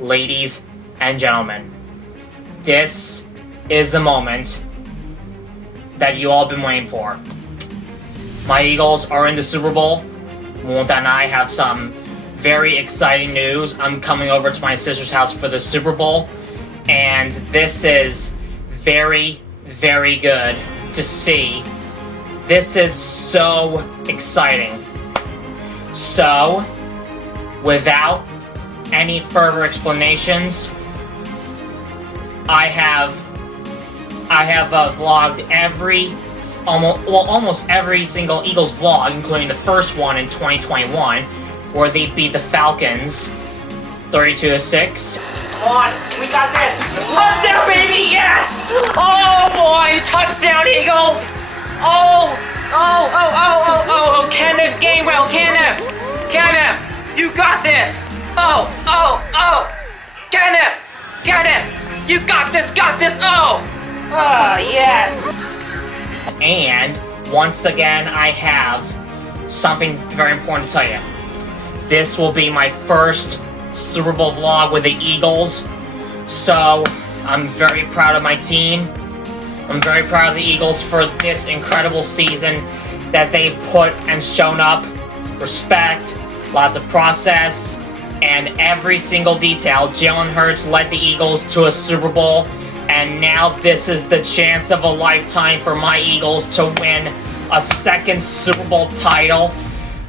ladies and gentlemen, this is the moment that you all been waiting for. My Eagles are in the Super Bowl. MooMooDa and I have some very exciting news. I'm coming over to my sister's house for the Super Bowl, and this is very, very good to see. This is so exciting. So, without any further explanations, I have vlogged almost every single Eagles vlog, including the first one in 2021, where they beat the Falcons 32-6. Come on, we got this! Touchdown, baby! Yes! Oh boy, touchdown, Eagles! Oh, Kenneth Gainwell, Kenneth, you got this! Oh, Kenneth, you got this, oh, yes! And once again, I have something very important to tell you. This will be my first Super Bowl vlog with the Eagles, so I'm very proud of my team. I'm very proud of the Eagles for this incredible season that they've put and shown up. Respect, lots of process, and every single detail. Jalen Hurts led the Eagles to a Super Bowl, and now this is the chance of a lifetime for my Eagles to win a second Super Bowl title.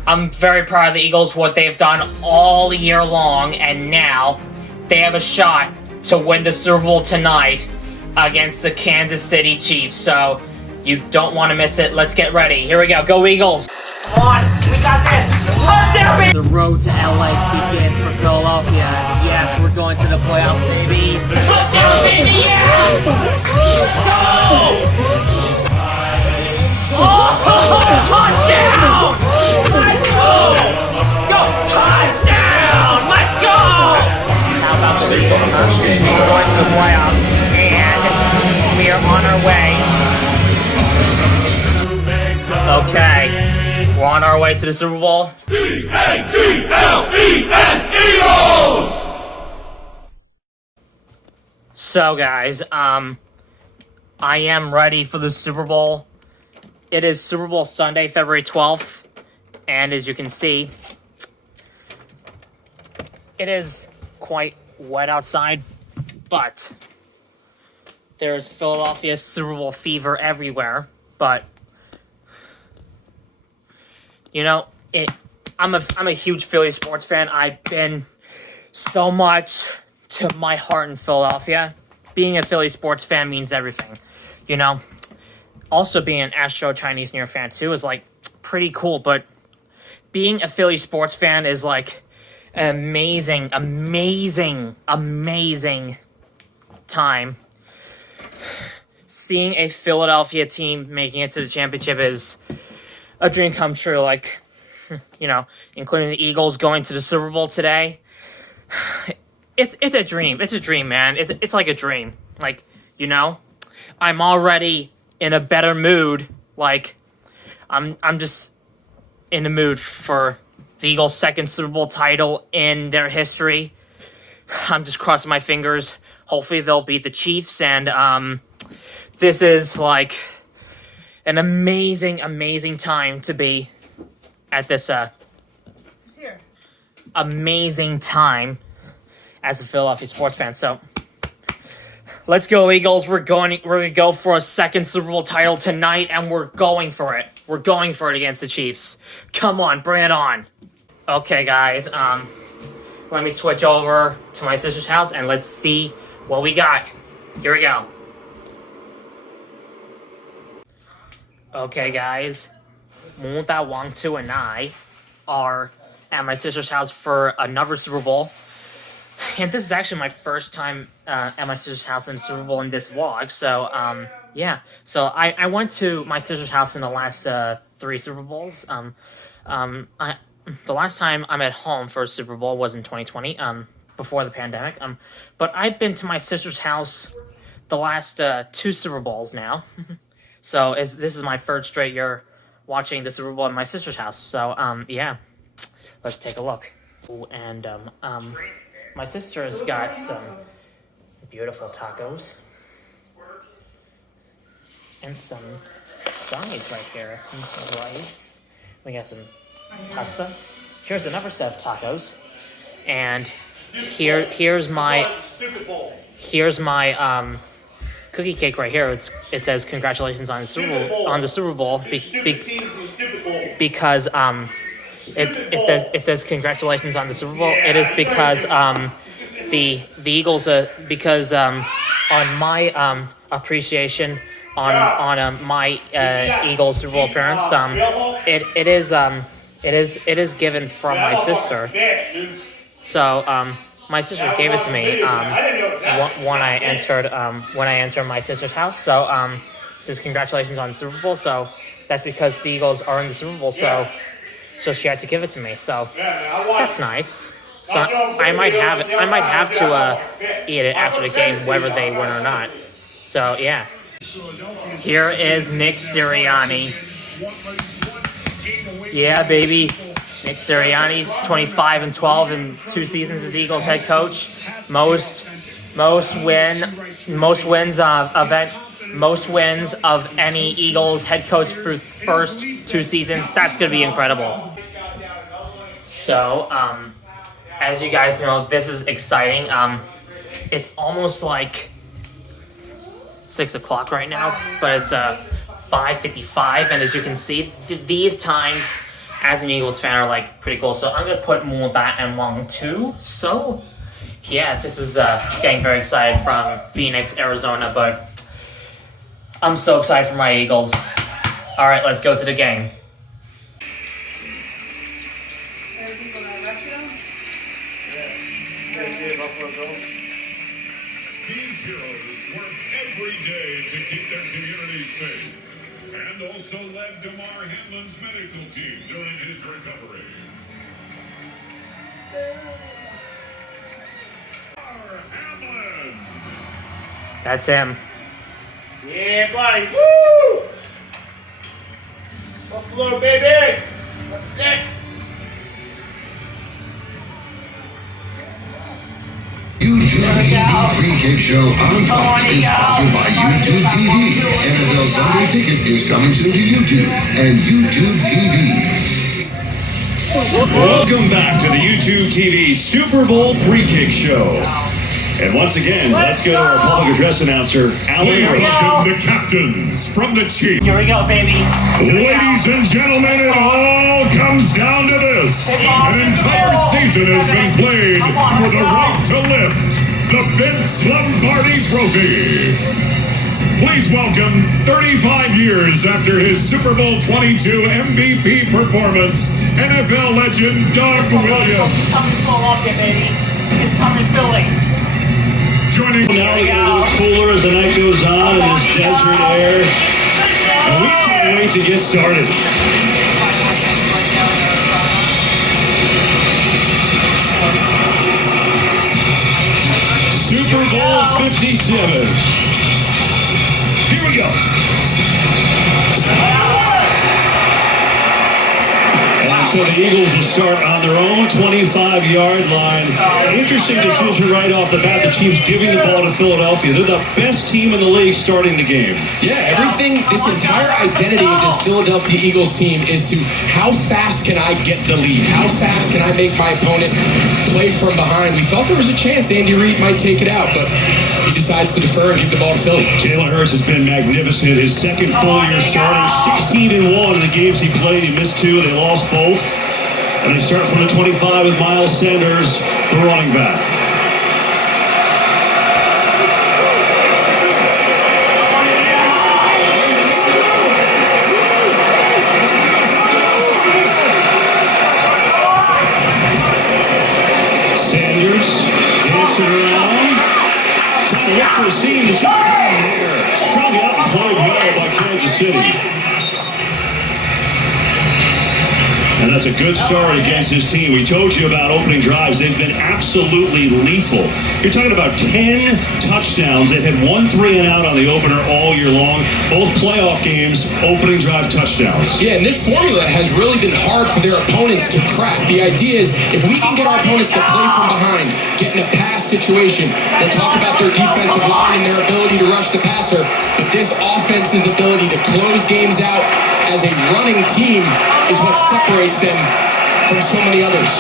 I'm very proud of the Eagles, what they've done all year long, and now they have a shot to win the Super Bowl tonight against the Kansas City Chiefs. So you don't want to miss it. Let's get ready. Here we go. Go Eagles! Come on, we got this! Touchdown, baby! The road to LA begins for Philadelphia. Yes, we're going to the playoffs, baby. Touchdown, baby! Yes! Let's go! Oh, touchdown! Let's go! Go! Touchdown! Let's go! How about the We're going to the playoffs, and we are on our way. Okay, we're on our way to the Super Bowl. Eagles! So guys, I am ready for the Super Bowl. It is Super Bowl Sunday, February 12th, and as you can see, it is quite wet outside, but there's Philadelphia Super Bowl fever everywhere. But you know, I'm a huge Philly sports fan. I've been so much to my heart in Philadelphia. Being a Philly sports fan means everything, you know. Also, being an Astro Chinese New Year fan too is like pretty cool. But being a Philly sports fan is like an amazing time. Seeing a Philadelphia team making it to the championship is a dream come true. Like, you know, including the Eagles going to the Super Bowl today. It's a dream. It's a dream, man. It's like a dream. Like, you know, I'm already in a better mood. Like, I'm just in the mood for the Eagles' second Super Bowl title in their history. I'm just crossing my fingers. Hopefully they'll beat the Chiefs, and this is like an amazing time to be at this amazing time as a Philadelphia sports fan. So let's go Eagles. We're gonna go for a second Super Bowl title tonight, and we're going for it. We're going for it against the Chiefs. Come on, bring it on. Okay, guys, let me switch over to my sister's house and let's see what we got. Here we go. Okay, guys, MooMooDa, Wang2, and I are at my sister's house for another Super Bowl. And this is actually my first time at my sister's house in Super Bowl in this vlog. So, yeah. So I went to my sister's house in the last 3 Super Bowls. The last time I'm at home for a Super Bowl was in 2020, before the pandemic. But I've been to my sister's house the last 2 Super Bowls now. So this is my third straight year watching the Super Bowl at my sister's house. So, yeah. Let's take a look. And, my sister's got some beautiful tacos. And some sides right here. And some rice. We got some pasta. Here's another set of tacos. And here's my cookie cake right here. It says congratulations on the Super Bowl because it says congratulations on the Super Bowl. It is because the Eagles because on my appreciation on my Eagles Super Bowl appearance it is given from my sister. So my sister gave it to me when I entered my sister's house. So it says congratulations on the Super Bowl. So that's because the Eagles are in the Super Bowl. So she had to give it to me. So that's nice. So I might have to eat it after the game, whether they win or not. So yeah. Here is Nick Sirianni. Yeah, baby. Nick Sirianni, 25-12 in 2 seasons as Eagles head coach. Most wins of any Eagles head coach through first 2 seasons. That's gonna be incredible. So, as you guys know, this is exciting. It's almost like 6 o'clock right now, but it's 5:55, and as you can see, these times as an Eagles fan are like pretty cool. So I'm gonna put MooMooDa and Wong too. So yeah, this is getting very excited from Phoenix, Arizona, but I'm so excited for my Eagles. All right, let's go to the game. These heroes work every day to keep their communities safe, and also led Damar Hamlin's medical team during his recovery. Damar Hamlin. That's him. Yeah, buddy. Woo! Buffalo, baby. That's it. YouTube Free Kick Show on Fox is sponsored by YouTube TV. NFL Sunday Ticket is coming soon to YouTube and YouTube TV. Welcome back to the YouTube TV Super Bowl Pre-Kick Show. And once again, let's go to our public address announcer, Alan. The captains from the Chiefs. Here we go, baby. Ladies and gentlemen, it all comes down to this. An entire season has been played for the right to lift the Vince Lombardi Trophy. Please welcome, 35 years after his Super Bowl 22 MVP performance, NFL legend Doug Williams. It's coming Philadelphia, baby. It's coming Philly. Joining now, we get a little cooler as the night goes on in this desert air. And we can't wait to get started. Super Bowl 57. Here we go. And so the Eagles will start on their own 25-yard line. Interesting decision right off the bat. The Chiefs giving the ball to Philadelphia. They're the best team in the league starting the game. Yeah, everything, this entire identity of this Philadelphia Eagles team is to how fast can I get the lead? How fast can I make my opponent play from behind? We felt there was a chance Andy Reid might take it out, but he decides to defer and give the ball to Philly. Jalen Hurts has been magnificent. His second full year starting, 16-1 in the games he played. He missed 2, they lost both. And they start from the 25 with Miles Sanders, the running back. Sanders dancing around, trying to look for a seam. It's just there. Strung out and played well by Kansas City. And that's a good start against his team. We told you about opening drives. They've been absolutely lethal. You're talking about 10 touchdowns. They've had 1 3 and out on the opener all year long. Both playoff games, opening drive touchdowns. Yeah, and this formula has really been hard for their opponents to crack. The idea is if we can get our opponents to play from behind, get in a pass situation, we'll talk about their defensive line and their ability to rush the passer, but this offense's ability to close games out as a running team is what separates them from so many others.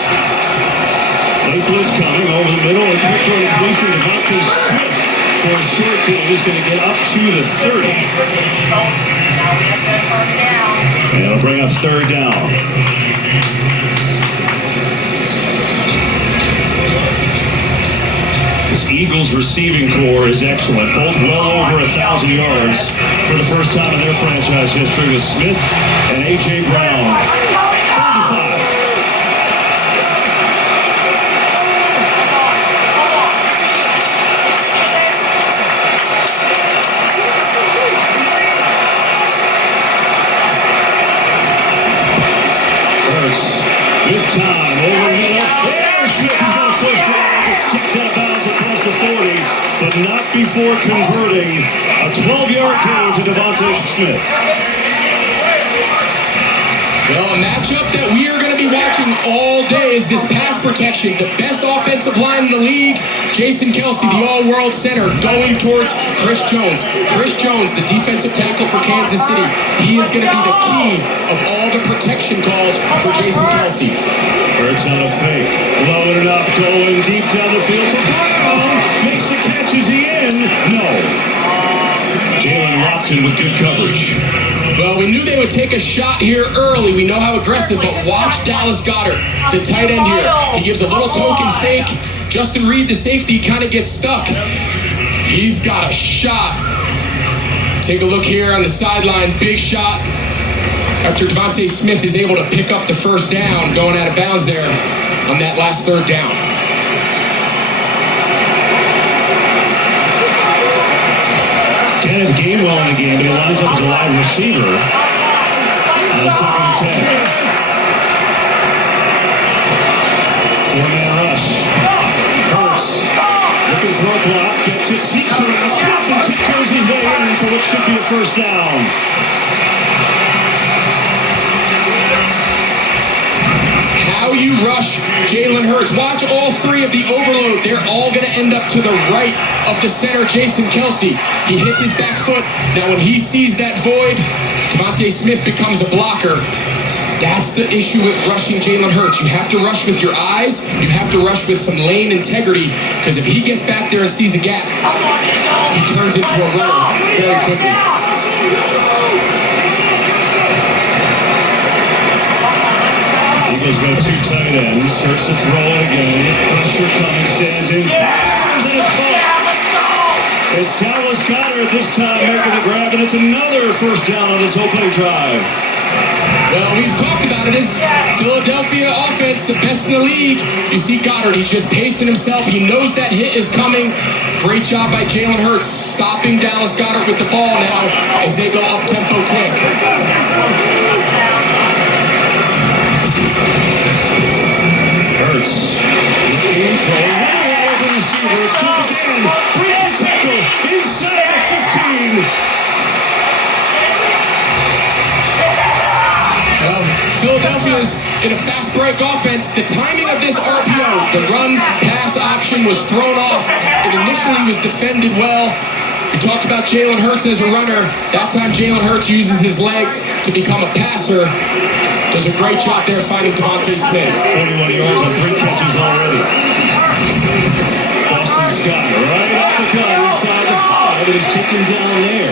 Late blitz coming over the middle and quick throw completion to Devontae Smith for a short gain. He's going to get up to the 30. And it'll bring up third down. This Eagles receiving core is excellent. Both well over 1,000 yards for the first time in their franchise history with Smith and A.J. Brown. 35. Hurts with time over the middle. There, Smith is going to push it. It's tipped out of bounds across the 40, but not before converting a 12-yard gain to Devontae Smith. Well, a matchup that we are going to be watching all day is this pass protection. The best offensive line in the league, Jason Kelce, the all-world center, going towards Chris Jones. Chris Jones, the defensive tackle for Kansas City. He is going to be the key of all the protection calls for Jason Kelce. Hurts on a fake, blowing it up, going deep down the field for Brown. Makes the catch, is he in? No. Jalen Watson with good coverage. Well, we knew they would take a shot here early. We know how aggressive, but watch Dallas Goedert, the tight end here. He gives a little token fake. Justin Reed, the safety, kind of gets stuck. He's got a shot. Take a look here on the sideline. Big shot. After Devontae Smith is able to pick up the first down, going out of bounds there on that last third down. Kenneth Gainwell in the game, but he lines up as a wide receiver on a 2nd and 10. 4-man rush. Hurts looking for a block, gets it, sneaks around Smith and tiptoes his way in for what should be a first down. How you rush Jalen Hurts. Watch all 3 of the overload. They're all going to end up to the right of the center, Jason Kelce. He hits his back foot. Now when he sees that void, Devontae Smith becomes a blocker. That's the issue with rushing Jalen Hurts. You have to rush with your eyes. You have to rush with some lane integrity, because if he gets back there and sees a gap, he turns into a runner very quickly. Eagles got 2 tight ends. Hurts to throw it again. Pressure coming, stands in, fires, and it's caught. It's Dallas Goedert this time making the grab, and it's another first down on this opening drive. Well, we've talked about it. This Philadelphia offense, the best in the league. You see Goddard, he's just pacing himself. He knows that hit is coming. Great job by Jalen Hurts stopping Dallas Goedert with the ball now as they go up-tempo quick. Hurts looking for a wide open receiver. It's Smith again. Breaks the tackle inside the 15. Philadelphia's in a fast break offense. The timing of this RPO, the run-pass option, was thrown off. It initially was defended well. We talked about Jalen Hurts as a runner. That time Jalen Hurts uses his legs to become a passer. Does a great job there finding Devontae Smith. 41 yards on 3 catches already. Boston Scott right off the cut inside the 5, and he's taken down there.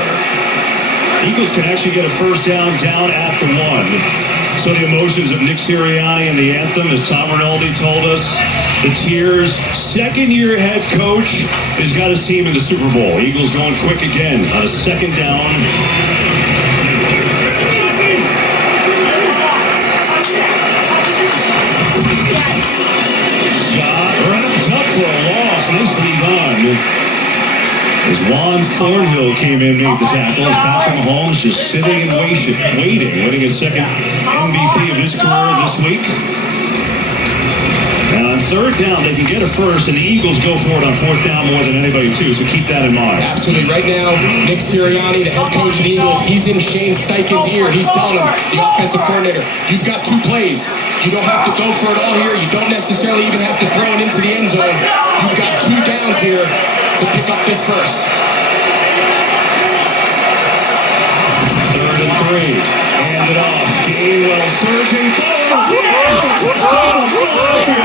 Eagles can actually get a first down at the 1. So the emotions of Nick Sirianni and the anthem, as Tom Rinaldi told us, the tears. Second-year head coach has got his team in the Super Bowl. Eagles going quick again on a 2nd down. Scott wrapped up for a loss. Nicely done. As Juan Thornhill came in to make the tackle, as Patrick Mahomes just sitting and waiting, winning his second MVP of his career this week. Now on third down, they can get a first, and the Eagles go for it on fourth down more than anybody too, so keep that in mind. Absolutely. Right now, Nick Sirianni, the head coach of the Eagles, he's in Shane Steichen's ear. He's telling him, the offensive coordinator, you've got 2 plays. You don't have to go for it all here. You don't necessarily even have to throw it into the end zone. You've got 2 downs here to pick up this first. 3rd and 3. Hand it off. Gainwell surging forward. Touchdown, Philadelphia.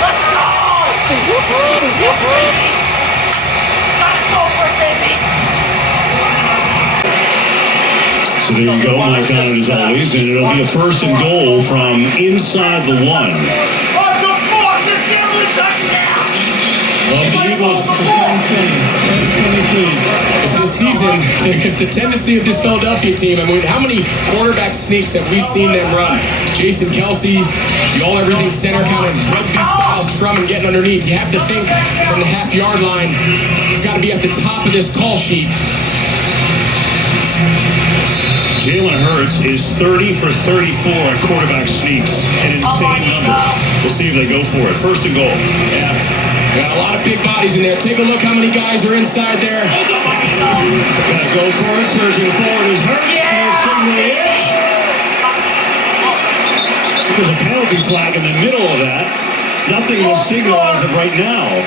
Let's go! Gotta go for it, baby! So there you go, Mike on it as always, and it'll be a 1st and goal from inside the 1. What the fuck? This damn was touchdown! Well, if the Eagles, if this season, if the tendency of this Philadelphia team, I mean, how many quarterback sneaks have we seen them run? Jason Kelsey, the all-everything center kind of rugby-style scrum and getting underneath. You have to think from the half-yard line, it's got to be at the top of this call sheet. Jalen Hurts is 30 for 34 on quarterback sneaks. An insane number. We'll see if they go for it. 1st and goal. Yeah. Got a lot of big bodies in there. Take a look how many guys are inside there. Gotta go for it. Surging forward is Hurts. No signal yet. There's a penalty flag in the middle of that. Nothing will signal as of right now.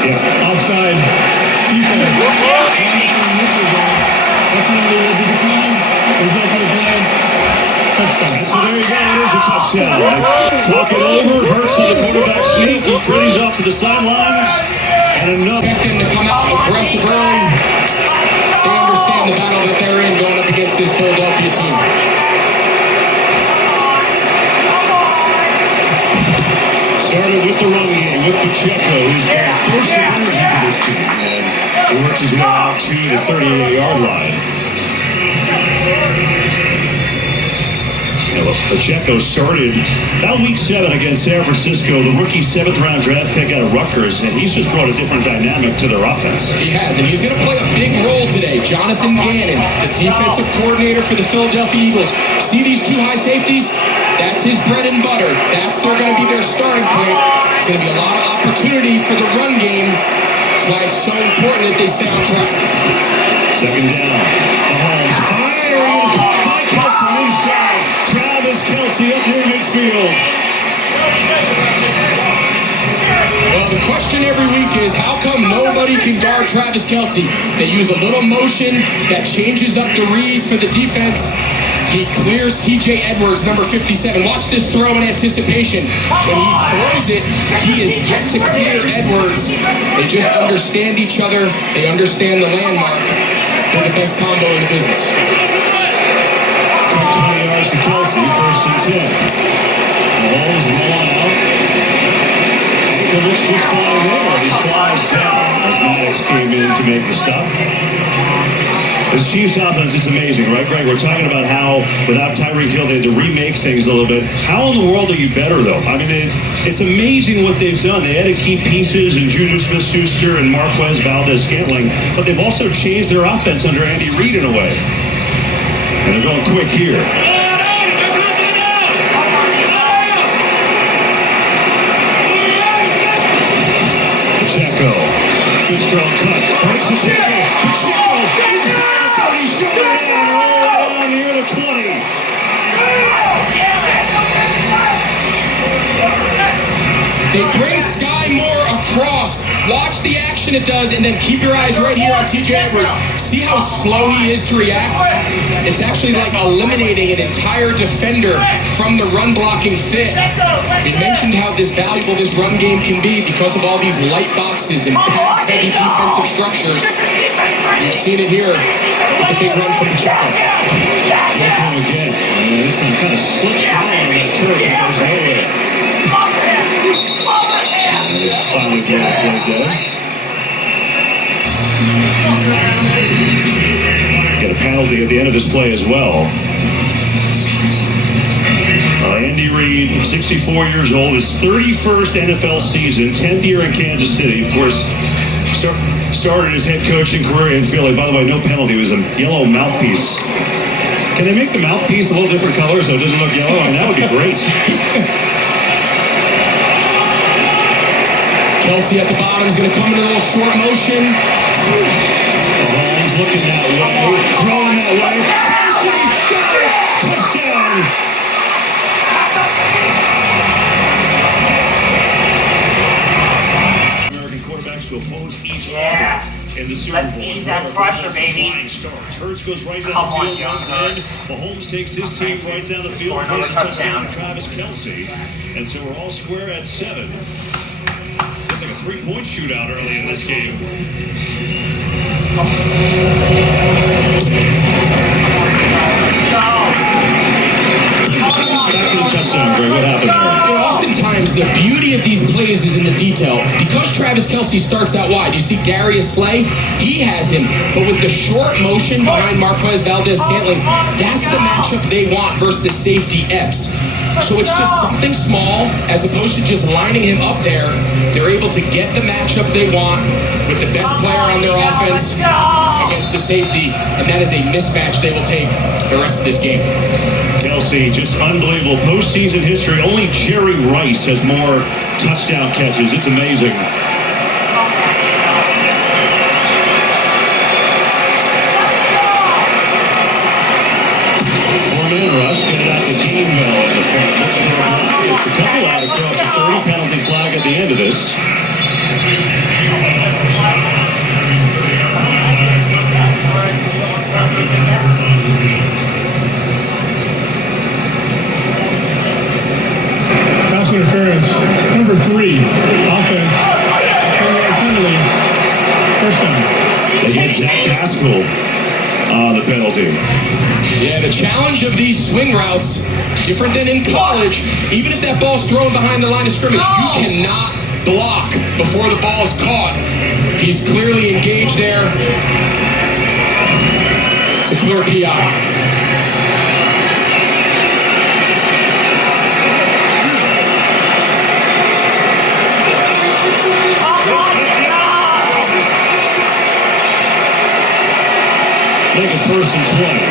Yeah, offside defense. Definitely will be declined. Results of the play. Touchdown. So there you go. It is a touchdown. Talk it over. Hurts on the quarterback sneak. He grinds off to the sidelines. And enough. Expect them to come out aggressive early. They understand the battle that they're in going up against this Philadelphia team. Started with the run game with Pacheco, who's been a burst of energy for this team. And he works his way out to the 38-yard line. Yeah, look, Pacheco started about week 7 against San Francisco, the rookie 7th-round draft pick out of Rutgers, and he's just brought a different dynamic to their offense. He has, and he's going to play a big role today. Jonathan Gannon, the defensive coordinator for the Philadelphia Eagles. See these 2 high safeties? That's his bread and butter. They're going to be their starting point. It's going to be a lot of opportunity for the run game. That's why it's so important that they stay on track. 2nd down. Mahomes fires by Kelsey inside. Travis Kelsey up near midfield. Well, the question every week is, how come nobody can guard Travis Kelsey? They use a little motion that changes up the reads for the defense. He clears TJ Edwards, number 57. Watch this throw in anticipation. When he throws it, he is yet to clear Edwards. They just understand each other. They understand the landmark. They're the best combo in the business. Quick 20 yards to Kelsey, 1st and 10. Mahomes low on out. Ankle looks just fine there. He slides down as Maddox came in to make the stop. This Chiefs offense, it's amazing, right, Greg? We're talking about how, without Tyreek Hill, they had to remake things a little bit. How in the world are you better, though? I mean, it's amazing what they've done. They added key pieces in Juju Smith-Schuster and Marquez Valdez-Scantling, but they've also changed their offense under Andy Reid in a way. And they're going quick here. Pacheco. Good strong cut. Breaks the tackle. Pacheco inside the 30, shooting it down, all the way down near the 20. They bring Sky Moore across. Watch the action it does, and then keep your eyes right here on TJ Edwards. See how slow he is to react? It's actually like eliminating an entire defender from the run-blocking fit. We mentioned how valuable this run game can be because of all these light boxes and pass-heavy defensive structures. We've seen it here with the big run from Pacheco. Go to him again. And this time kind of slips down on that turf and goes nowhere. Finally bring the play together. Get a penalty penalty at the end of this play as well. Andy Reid, 64 years old, his 31st NFL season, 10th year in Kansas City. Of course, started his head coaching career in Philly. By the way, no penalty. It was a yellow mouthpiece. Can they make the mouthpiece a little different color so it doesn't look yellow? I mean, that would be great. Kelsey at the bottom is going to come in a little short motion. Mahomes looking that way, throwing that way. Kelsey got it! Touchdown! American quarterbacks to oppose each other in the Super Bowl. Let's ease that pressure, baby. Flying stars. Hurts goes right down Come the on, field. John Runs in. Mahomes takes his team right down the field. Score another Plays a touchdown touchdown. to Travis Kelsey. And so we're all square at 7. It's like a 3-point shootout early in this game. Back to the touchdown, Greg. What happened there? You know, oftentimes the beauty of these plays is in the detail. Because Travis Kelsey starts out wide, you see Darius Slay, he has him. But with the short motion behind Marquez Valdez-Scantling, that's the matchup they want versus the safety Epps. So it's just something small, as opposed to just lining him up there. They're able to get the matchup they want with the best player on their offense against the safety, and that is a mismatch they will take the rest of this game. Kelsey, just unbelievable postseason history. Only Jerry Rice has more touchdown catches. It's amazing. Four-man rush, get it out to Gainwell in the front. Looks for a block. It's a couple out across the 30. Penalty flag at the end of this. Pass interference. Number 3, offense. 10-yard penalty. First down. Against Zach Pascal on the penalty. Yeah, the challenge of these swing routes, different than in college, even if that ball's thrown behind the line of scrimmage, you cannot block before the ball is caught. He's clearly engaged there. It's a clear PI. Make it 1st and 20.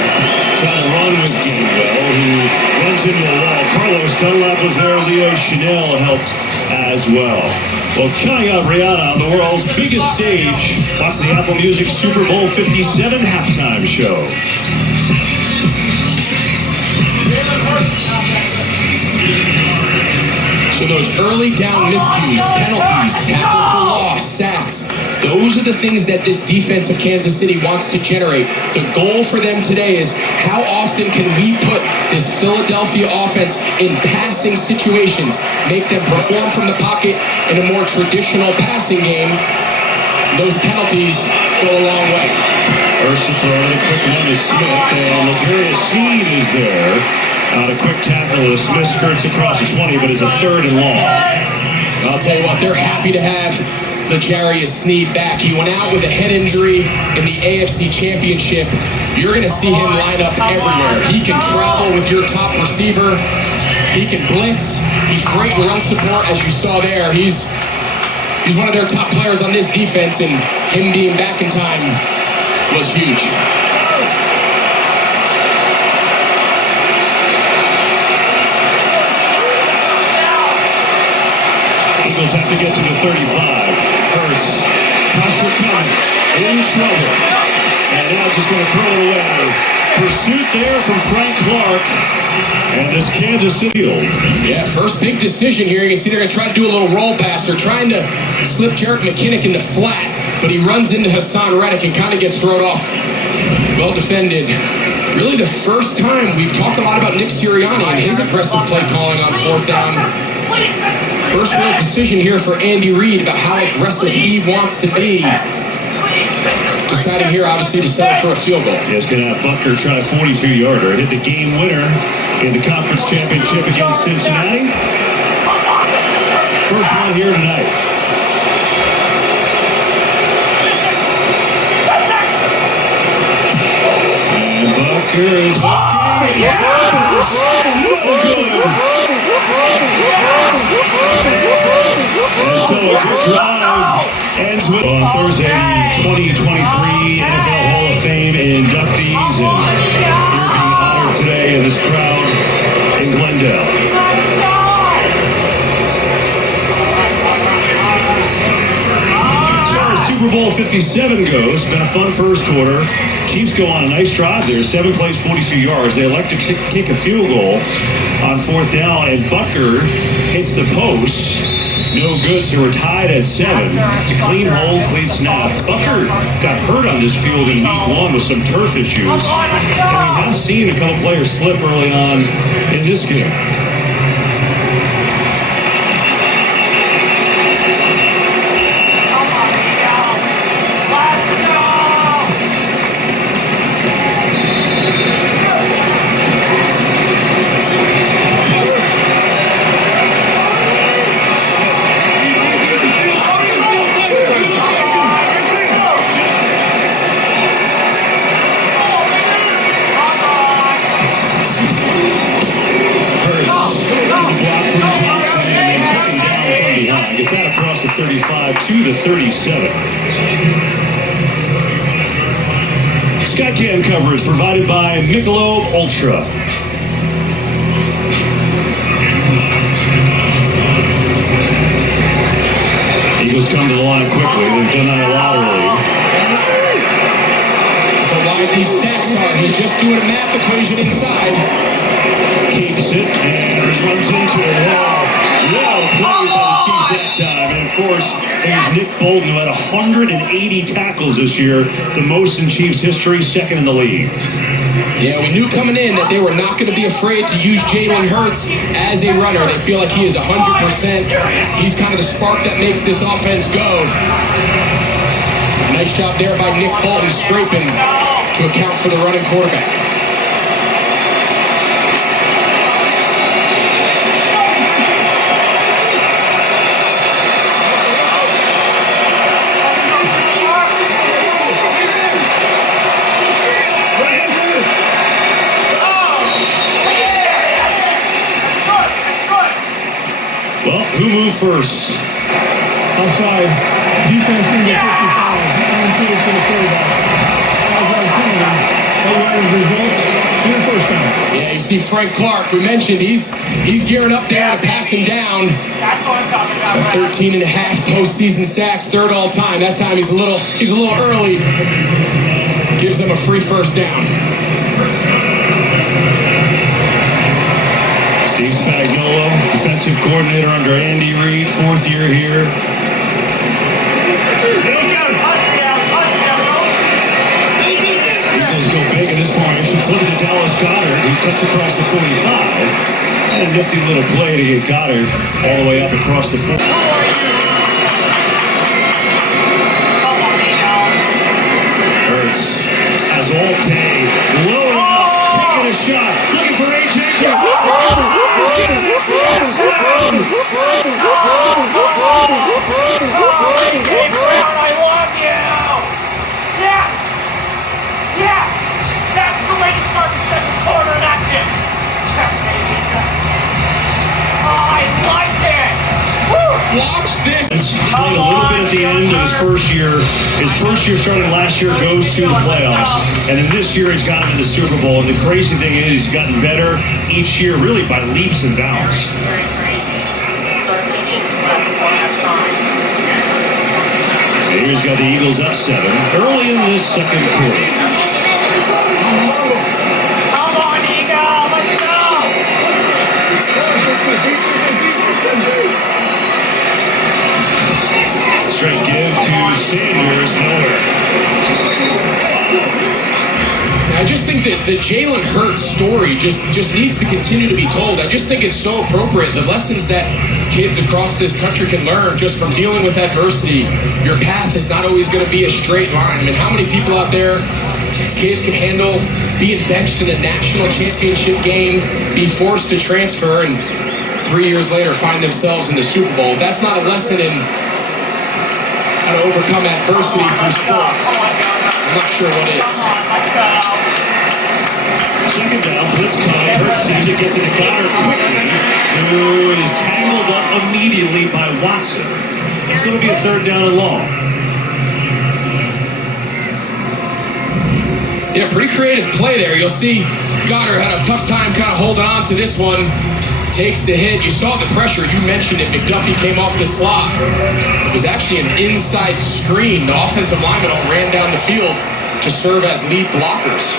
Trying to run with Gainwell, who runs into a wall. Carlos Dunlap was there. Leo Chanel helped as well. Well, coming up, Rihanna on the world's biggest stage. Watch the Apple Music Super Bowl 57 halftime show. So those early down miscues, penalties, tackle for loss, sacks, those are the things that this defense of Kansas City wants to generate. The goal for them today is how often can we put this Philadelphia offense in passing situations, make them perform from the pocket in a more traditional passing game. Those penalties go a long way. Ursa throwing a quick one to Smith, and L'Jarius Sneed is there. A quick tackle to Smith, skirts across the 20, but it's a 3rd and long. I'll tell you what, they're happy to have L'Jarius Sneed back. He went out with a head injury in the AFC Championship. You're going to see him line up everywhere. He can travel with your top receiver. He can blitz. He's great in run support, as you saw there. He's one of their top players on this defense, and him being back in time was huge. Eagles have to get to the 35. Hurts. Pressure coming. In trouble. And now it's just going to throw it away. Pursuit there from Frank Clark. And this Kansas City. Yeah, first big decision here. You can see they're going to try to do a little roll pass. They're trying to slip Jarek McKinnick in the flat, but he runs into Hassan Reddick and kind of gets thrown off. Well defended. Really the first time we've talked a lot about Nick Sirianni and his aggressive play calling on 4th down. First real decision here for Andy Reid about how aggressive he wants to be. Deciding here, obviously, to settle for a field goal. He's going to have Butker try a 42-yarder. Hit the game winner in the conference championship against Cincinnati. First one here tonight. And Bucker is hooking. And so a good drive ends with on Thursday, 2023 NFL Hall of Fame inductees, and you're being honored today in this crowd in Glendale. As far as Super Bowl 57 goes, been a fun first quarter. Chiefs go on a nice drive there, 7 plays, 42 yards. They elect to kick a field goal on 4th down, and Bucker hits the post. No good, so we're tied at 7. It's a clean hold, clean snap. Bucker got hurt on this field in week 1 with some turf issues. And we have seen a couple players slip early on in this game. Gets out across the 35 to the 37. Skycam coverage provided by Michelob Ultra. Eagles come to the line quickly. They've done that a lot early. Look how wide these stacks are. He's just doing a math equation inside. Keeps it and runs into a wall. Well played by the Chiefs that time. And of course, there's Nick Bolton, who had 180 tackles this year, the most in Chiefs history, second in the league. Yeah, we knew coming in that they were not going to be afraid to use Jalen Hurts as a runner. They feel like he is 100%. He's kind of the spark that makes this offense go. Nice job there by Nick Bolton, scraping to account for the running quarterback. Well, who moved first? Outside. Defense in the 55. Unclear to the quarterback. Outside penalty. Results. Here first down. Yeah, you see Frank Clark. We mentioned he's gearing up there to pass him down. That's what I'm talking about. 13 and a half postseason sacks, 3rd all time. That time he's a little early. Gives them a free first down. Steve Spagnuolo, defensive coordinator under Andy Reid, 4th year here. Eagles go big in this formation, flip it to Dallas Goedert, who cuts across the 45. And a nifty little play to get Goddard all the way up across the 40. Hurts has Alte, low out, taking a shot, looking for A.J. Brown. I love you! Yes! Yes! That's the way to start the second quarter in action! Yes, baby! Oh, I liked it! Woo! Watch this. Played a little bit at the end of his first year. His first year starting last year goes to the playoffs. And then this year he's gotten in the Super Bowl. And the crazy thing is he's gotten better each year, really by leaps and bounds. Very crazy. 13 minutes left before halftime. Here's got the Eagles up 7 early in this second quarter. Come on, Eagle! Let's go! Straight give to Sanders, nowhere. I just think that the Jalen Hurts story just needs to continue to be told. I just think it's so appropriate. The lessons that kids across this country can learn just from dealing with adversity. Your path is not always going to be a straight line. I mean, how many people out there, these kids can handle being benched in a national championship game, be forced to transfer, and 3 years later find themselves in the Super Bowl? If that's not a lesson in how to overcome adversity through sport, I'm not sure what is. Let's go! second down. Blitz coming. Hurts sees it, gets it to Goddard quickly, who is tangled up immediately by Watson. It's going to be a third down and long. Yeah, pretty creative play there. You'll see Goddard had a tough time kind of holding on to this one. Takes the hit. You saw the pressure. You mentioned it. McDuffie came off the slot. It was actually an inside screen. The offensive linemen all ran down the field to serve as lead blockers.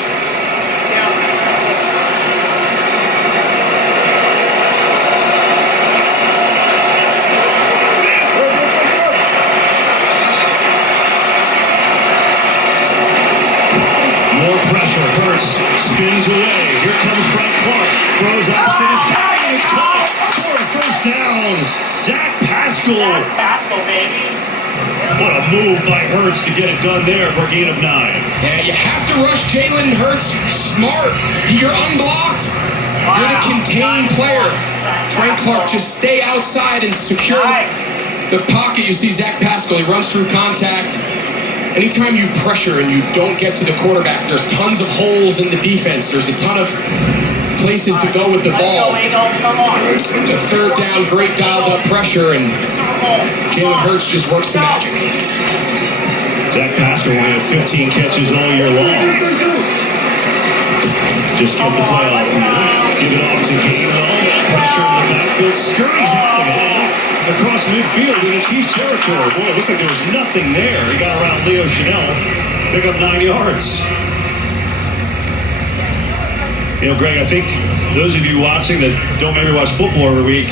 More pressure. Hurts spins away. Here comes Frank Clark. Throws opposite his back and it's caught for a first down. Zach Pascal. Zach Pascal, baby. What a move by Hurts to get it done there for a gain of 9. Yeah, you have to rush Jalen Hurts smart. You're unblocked. You're the contained player. Frank Clark, just stay outside and secure the pocket. You see Zach Pascal, he runs through contact. Anytime you pressure and you don't get to the quarterback, there's tons of holes in the defense. There's a ton of places to go with the ball. It's a third down, great dialed up pressure, and Jalen Hurts just works the magic. Zach Pascal only had 15 catches all year long. Just get the playoff here. Give it off to Gainwell. Pressure in the backfield. Scurries out of it. Across midfield in the Chiefs territory. Boy, it looked like there was nothing there. He got around Leo Chanel. Pick up 9 yards. You know, Greg, I think those of you watching that don't maybe watch football every week,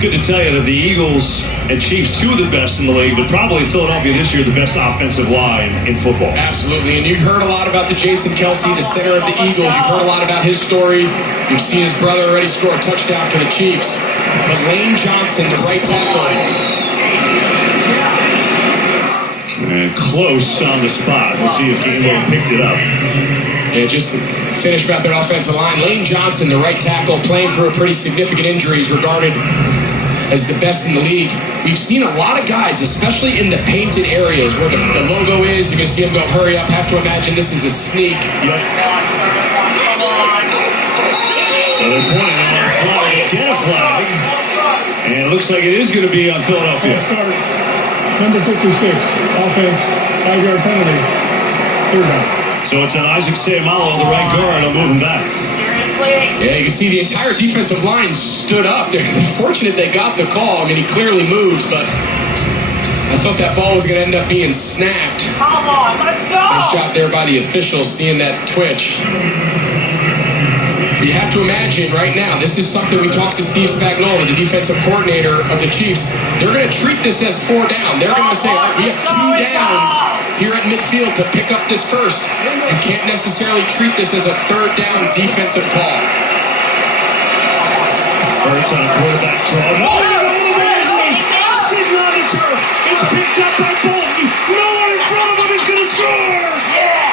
good to tell you that the Eagles and Chiefs, two of the best in the league, but probably Philadelphia this year, the best offensive line in football. Absolutely, and you've heard a lot about the Jason Kelsey, the center of the Eagles. You've heard a lot about his story. You've seen his brother already score a touchdown for the Chiefs. But Lane Johnson, the right tackle. And close on the spot. We'll see if Gainwell picked it up. Yeah, just to finish about that offensive line. Lane Johnson, the right tackle, playing through a pretty significant injury, is regarded as the best in the league. We've seen a lot of guys, especially in the painted areas where the logo is. You're going to see them go hurry up. Have to imagine this is a sneak. Yep. Another point on the flag. Get a flag. And it looks like it is going to be on Philadelphia. Number 56, offense, 5-yard penalty. Third down. So it's an Isaac Seumalo, the right guard. I'll move him back. Yeah, you can see the entire defensive line stood up. They're fortunate they got the call. I mean, he clearly moves, but I thought that ball was going to end up being snapped. Come on, let's go! Nice job there by the officials seeing that twitch. You have to imagine right now, this is something we talked to Steve Spagnuolo, the defensive coordinator of the Chiefs. They're going to treat this as 4 down. They're going to say, all right, we have 2 downs here at midfield to pick up this first. You can't necessarily treat this as a 3rd down defensive call. Hurts on a quarterback draw. No, sitting on the turf. It's picked up by Bolton. No one in front of him is going to score. Yeah!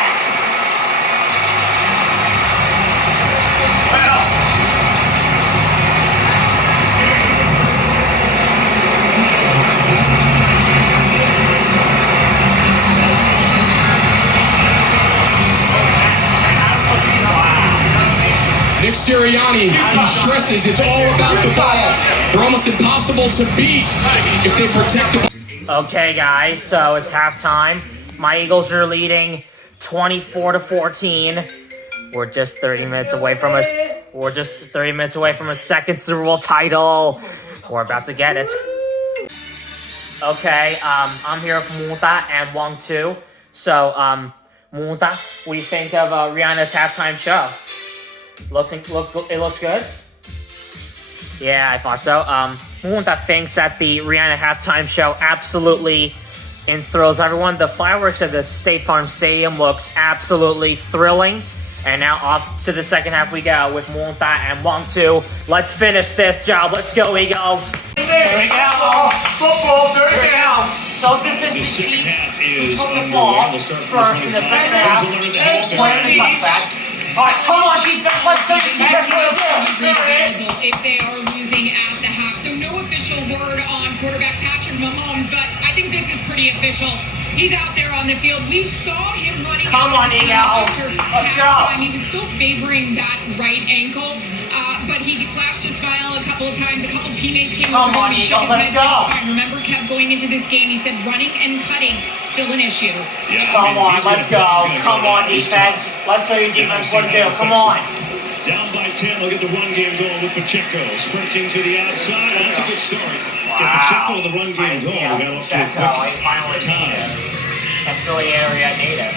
Nick Sirianni, he stresses it's all about the ball. They're almost impossible to beat if they protect the ball. Okay, guys, so it's halftime. My Eagles are leading 24-14. We're just 30 minutes away from us. We're just 30 minutes away from a second Super Bowl title. We're about to get it. Okay, I'm here with MooMooDa and Wong too. So, MooMooDa, what do you think of Rihanna's halftime show? It looks good? Yeah, I thought so. MooMooDa thinks that the Rihanna halftime show absolutely enthralls everyone. The fireworks at the State Farm Stadium looks absolutely thrilling. And now off to the second half we go with MooMooDa and Wong 2. Let's finish this job. Let's go, Eagles. There we go. Football, third down. So this is the Chiefs who took the ball first in the second half. Playing a touchback. All right, come on, Chiefs. Let's take it. If they are losing at the half. So no official word on quarterback Patrick Mahomes, but I think this is pretty official. He's out there on the field. We saw him running Come out on, of the Eagles. tunnel after Let's go. halftime. He was still favoring that right ankle, but he flashed his smile a couple of times. A couple teammates came Come over on, him. He shook Eagles. his Let's head, said go. it's fine. Remember, Kev, going into this game, he said running and cutting still an issue. Yeah, Come on, he's let's gonna- go. he's gonna Come go on, down. He's defense. tough. Let's show you defense what to do. Come on. Down by 10, they'll get the run game going with Pacheco. Sprinting to the outside. That's a good start. Get Pacheco in the run game going. We got off to a quick time. That's Philly area native.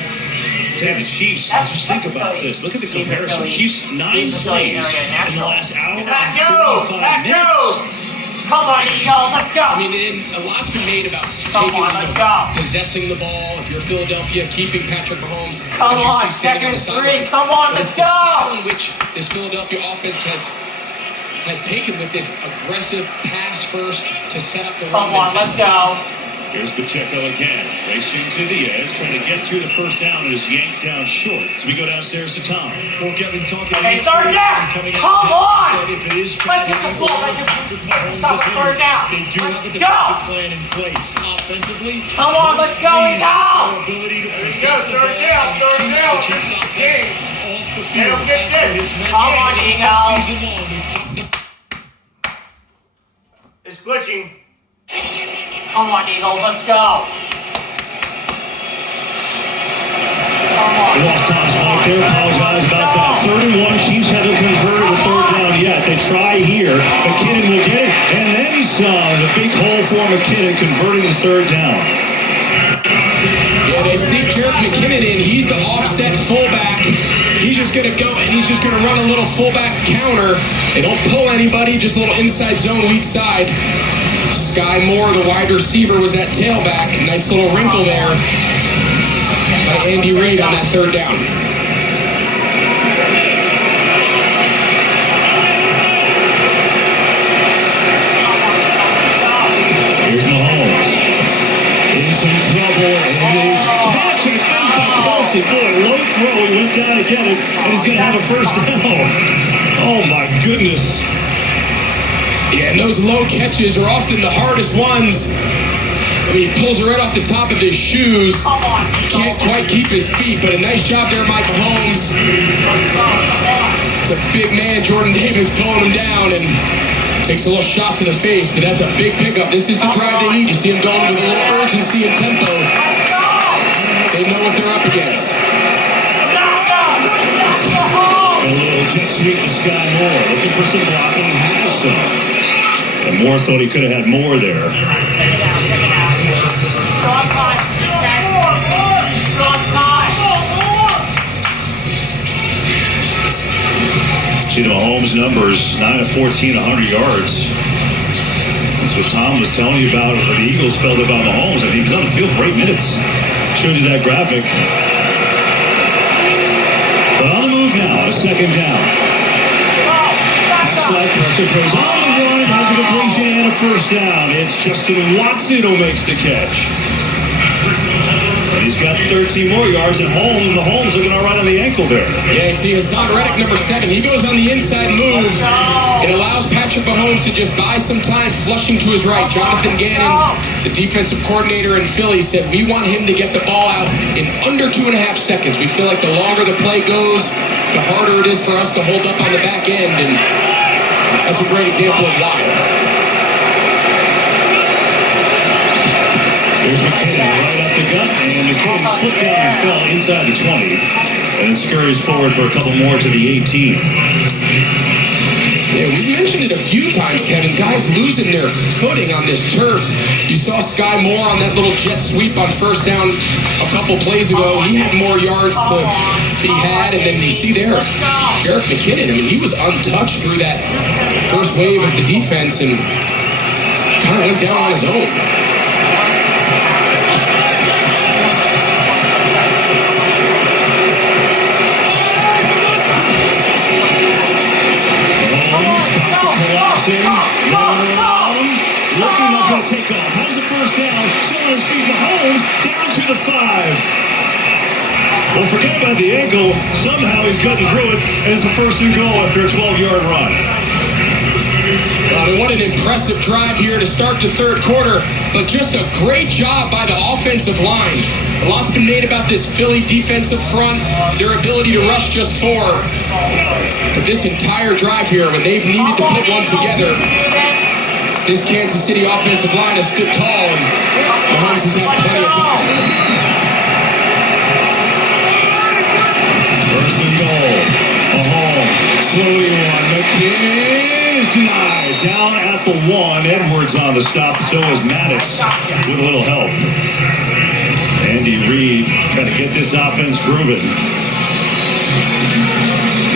Say the Chiefs, just think about this. Look at the comparison. Chiefs 9 plays in the last hour and That goes! 45 That minutes. goes! Come on, Eagles. Let's go. I mean, a lot's been made about Come on, let's go. possessing the ball. If you're Philadelphia, keeping Patrick Mahomes, Come as you on, see standing on the second sideline. three. Come on, But let's it's the go. style in which this Philadelphia offense has taken with this aggressive pass first to set up the run Come on, let's go. Here's Pacheco again, racing to the edge, trying to get to the first down, and is yanked down short. As we go downstairs to Tom. Well, Kevin, talking Okay, third down. Come on. Let's hit the ball. Stop the third down. They do have a Let's defensive go. plan in place. Offensively, Come on, let's go, their Eagles. ability to There you possess go, the third ball down, and third keep down. the Chiefs' This offense game. off the They field. don't get That's this. his message Come on, all Eagles. season long. We've talked about It's glitching. Come on, Eagles. Let's go. Come They on. lost Tom's mic there. Apologize about that. 31. Chiefs haven't converted a third down yet. They try here. McKinnon will get it. And then some. A big hole for McKinnon converting the third down. Yeah, they sneak Jarek McKinnon in. He's the offset fullback. He's just going to go and he's just going to run a little fullback counter. They don't pull anybody, just a little inside zone, weak side. Sky Moore, the wide receiver, was at tailback. Nice little wrinkle there by Andy Reid on that third down. Here's Mahomes. In some trouble, and it is catch and fake by Kelsey. Boy, low throw. He went down to get it, and he's going to have a first down. Oh, my goodness. Yeah, and those low catches are often the hardest ones. I mean, he pulls it right off the top of his shoes. Come on. Can't quite keep his feet, but a nice job there, Mike Mahomes. It's a big man, Jordan Davis, pulling him down and takes a little shot to the face, but that's a big pickup. This is the drive they need. You see him going with a little urgency and tempo. Let's go. They know what they're up against. A little jet sweep to Sky Moore. Looking for some blocking. Has some. And Moore thought he could have had more there. Check it out. Check it out. Strong time. Strong time. See the Mahomes numbers, 9 of 14, 100 yards. That's what Tom was telling you about what the Eagles felt about Mahomes. I mean, he was on the field for 8 minutes. Showed you that graphic. But on the move now, a second down. Backside pressure throws on the run, has a completion and a first down. It's Justin Watson who makes the catch. And he's got 13 more yards at home, and Mahomes looking all right on the ankle there. Yeah, you see Hassan Reddick, number 7. He goes on the inside move. It allows Patrick Mahomes to just buy some time, flushing to his right. Jonathan Gannon, the defensive coordinator in Philly, said we want him to get the ball out in under 2.5 seconds. We feel like the longer the play goes, the harder it is for us to hold up on the back end, and that's a great example of why. Here's McKinnon right up the gut, and McKinnon slipped down and fell inside the 20, and then scurries forward for a couple more to the 18. Yeah, we've mentioned it a few times, Kevin. Guys losing their footing on this turf. You saw Sky Moore on that little jet sweep on first down a couple plays ago. He had more yards to be had, and then you see there, Jarek McKinnon. I mean, he was untouched through that first wave of the defense and kind of went down on his own. Collapsing, rolling around, looking, that's going to take off. Has the first down, still on his feet. Mahomes down to the 5. Well, forget about the ankle. Somehow he's cutting through it, and it's a first and goal after a 12-yard run. What an impressive drive here to start the third quarter, but just a great job by the offensive line. A lot's been made about this Philly defensive front, their ability to rush just 4. But this entire drive here, when they've needed to put one together, this Kansas City offensive line has stood tall, and Mahomes has had plenty of time. First and goal. Mahomes floating on McKinnon is denied. Down at the 1. Edwards on the stop. So is Maddox with a little help. Andy Reid trying to get this offense grooving.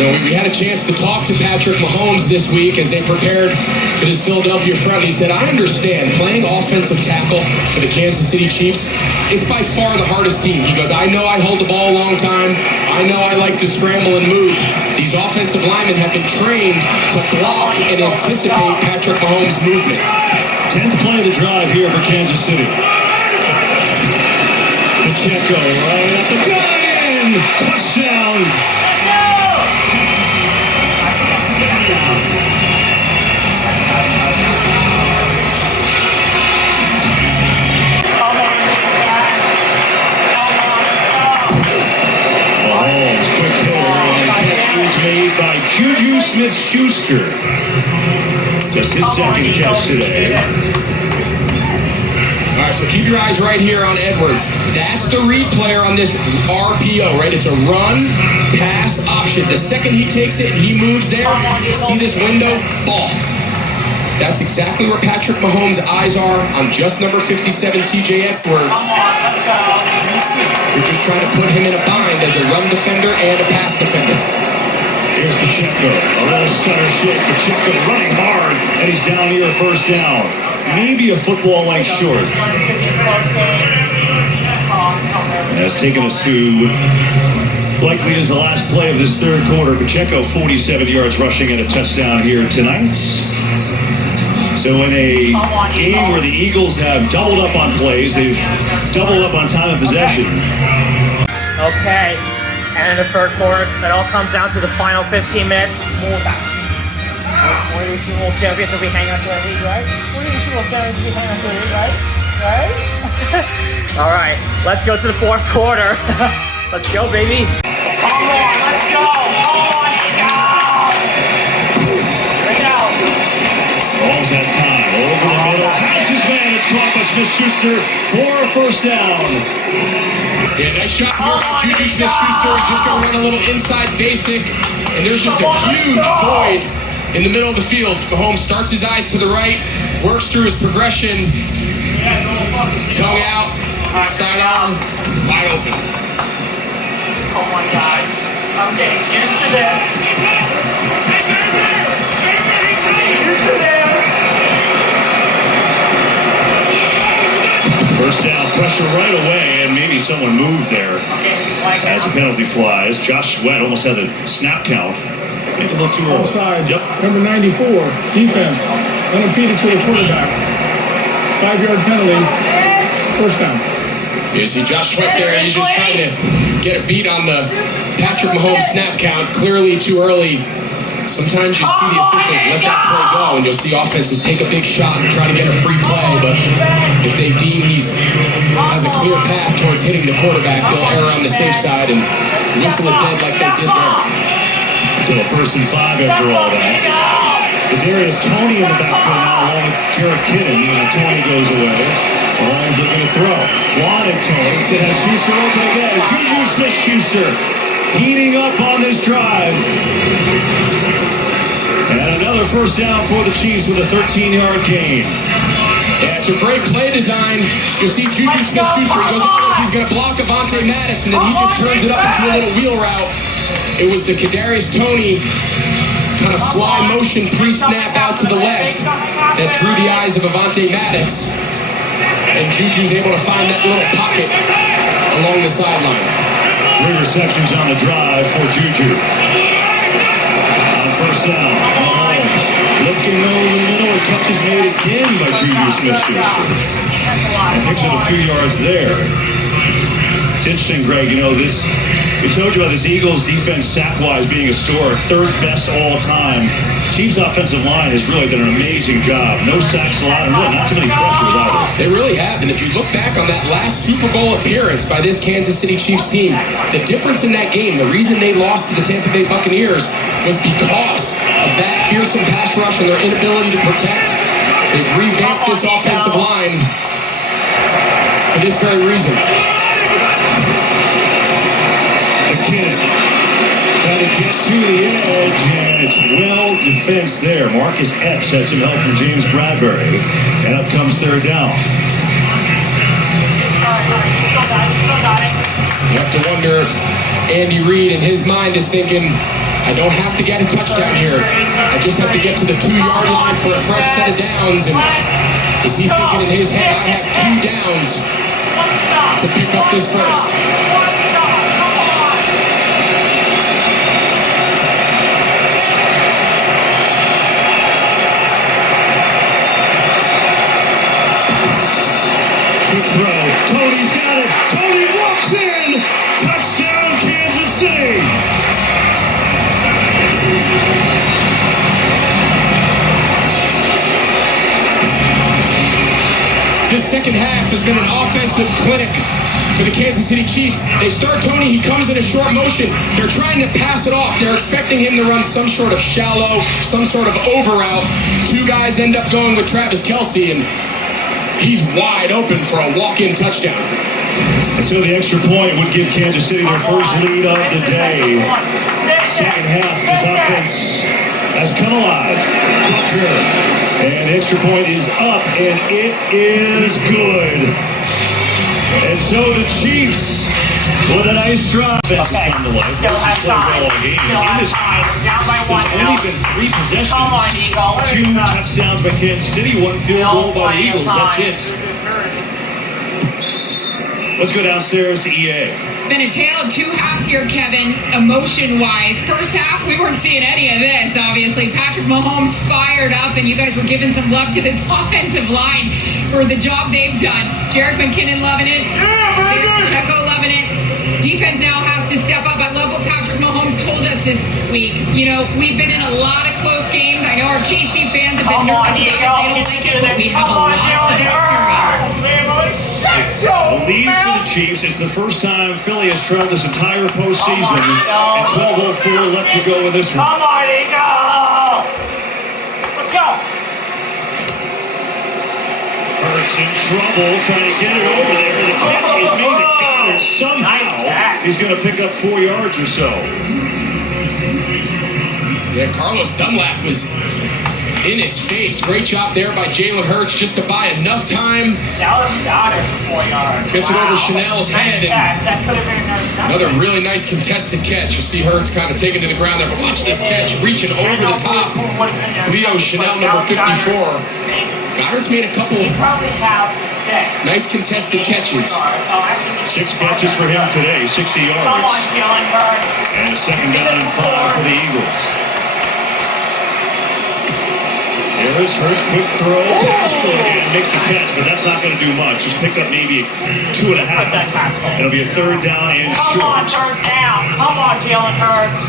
We had a chance to talk to Patrick Mahomes this week as they prepared for this Philadelphia front. He said, I understand playing offensive tackle for the Kansas City Chiefs, it's by far the hardest team. He goes, I know I hold the ball a long time. I know I like to scramble and move. These offensive linemen have been trained to block and anticipate Patrick Mahomes' movement. 10th play of the drive here for Kansas City. Pacheco right at the gun. Touchdown. Mahomes, quick hitter, and catch is made by Juju Smith-Schuster. Just his second catch today. All right, so keep your eyes right here on Edwards. That's the read player on this RPO, right? It's a run, pass option. The second he takes it and he moves there, see this window? Ball. That's exactly where Patrick Mahomes' eyes are on just number 57, TJ Edwards. We're just trying to put him in a bind as a run defender and a pass defender. Here's Pacheco, a little stutter shake. Pacheco running hard, and he's down here first down. Maybe a football length short. That's taken us to likely is the last play of this third quarter. Pacheco 47 yards rushing and a touchdown here tonight. So in a game where the Eagles have doubled up on plays, they've doubled up on time of possession. Okay, and in the third quarter, it all comes down to the final 15 minutes. MooMooDa. One of these Super Bowl champions will be hanging out to the league, right? One of these Super Bowl champions will be hanging out to the league, right? Right? All right, let's go to the fourth quarter. Let's go, baby. Come on, let's go. Come on, Eagles. Here we go. Mahomes has time over the middle. Has his man. It's caught by Smith-Schuster for a first down. Yeah, nice shot here by Juju Smith-Schuster. He's just going to run a little inside basic, and there's just a huge void in the middle of the field. Mahomes starts his eyes to the right, works through his progression, tongue out, sidearm, wide open. Oh my God. I'm getting used to this. Used to this. First down, pressure right away, and maybe someone moved there as a penalty flies. Josh Sweat almost had the snap count. Maybe a little too early. Offside. Yep. Number 94, defense. Unimpeded to the quarterback. 5-yard penalty. First down. You see Josh Sweat there. He's just trying to get a beat on the Patrick Mahomes snap count. Clearly too early. Sometimes you see the officials let that play go, and you'll see offenses take a big shot and try to get a free play. But if they deem he has a clear path towards hitting the quarterback, they'll err on the safe side and whistle it dead like they did there. So a 1st and 5 after all that. Kadarius Toney in the backfield now along with Jared Kitton. Toney goes away. Mahomes looking to throw. Wanted Toney. It has Schuster open again. Juju Smith-Schuster heating up on this drive. And another first down for the Chiefs with a 13-yard gain. Yeah, it's a great play design. You'll see Juju Smith-Schuster. He goes, he's going to block Avonte Maddox, and then he just turns it up into a little wheel route. It was the Kadarius Toney kind of fly motion pre-snap out to the left that drew the eyes of Avonte Maddox. And Juju's able to find that little pocket along the sideline. 3 receptions on the drive for Juju. On first down, Mahomes looking over the middle. A catch is made again by Juju Smith-Schuster. And picks up a few yards there. It's interesting, Greg, this We told you about this Eagles defense sack-wise being historic, third best all time. Chiefs offensive line has really done an amazing job. No sacks allowed, and really not too many pressures either. They really have, and if you look back on that last Super Bowl appearance by this Kansas City Chiefs team, the difference in that game, the reason they lost to the Tampa Bay Buccaneers was because of that fearsome pass rush and their inability to protect. They've revamped this offensive line for this very reason. McKinnon trying to get to the edge, and it's well defense there. Marcus Epps had some help from James Bradbury, and up comes third down. You have to wonder if Andy Reid in his mind is thinking, I don't have to get a touchdown here. I just have to get to the 2-yard line for a fresh set of downs. And is he thinking in his head, I have 2 downs to pick up this first? Quick throw. Tony's got it. Tony walks in. Touchdown, Kansas City. This second half has been an offensive clinic for the Kansas City Chiefs. They start Tony, he comes in a short motion. They're trying to pass it off. They're expecting him to run some sort of shallow, some sort of over route. 2 guys end up going with Travis Kelce, and he's wide open for a walk-in touchdown. And so the extra point would give Kansas City their first lead of the day. Second half, this offense has come alive. Booker. And the extra point is up, and it is good. And so the Chiefs, with a nice drive, has come to life. Still This have is playing time. well game. Still In have this time. half, Down by 1 there's only been 3 possessions. Come on, Eagle. 2 touchdowns by Kansas City, 1 field goal by the Eagles. That's it. Let's go downstairs to EA. It's been a tale of 2 halves here, Kevin, emotion-wise. First half, we weren't seeing any of this, obviously. Patrick Mahomes fired up, and you guys were giving some love to this offensive line for the job they've done. Jerick McKinnon loving it. Checo loving it. Defense now has to step up. I love what Patrick Mahomes told us this week. You know, we've been in a lot of close games. I know our KC fans have been nervous about it. They don't like it, but we have a lot of experience. The lead for the Chiefs is the first time Philly has trailed this entire postseason, and 12:04 left to go in this one. Come on, Eagles! Let's go! Hurts in trouble, trying to get it over there. The catch is made to Goddard somehow. He's going to pick up 4 yards or so. Yeah, Carlos Dunlap was in his face. Great job there by Jalen Hurts just to buy enough time. Dallas Goddard for 4 yards. Gets it over Chanel's head, and That could have been another really nice contested catch. You see Hurts kind of taken to the ground there, but watch this catch, reaching over the top. Leo Chanel, number 54. Goddard's made a couple nice contested catches. 6 catches for him today, 60 yards. And a second down and 5 for the Eagles. Harris, Hurts, quick throw. Again, makes the catch, but that's not going to do much. Just picked up maybe 2.5. It'll be a third down and short. Come on, third down. Come on, Jalen Hurts.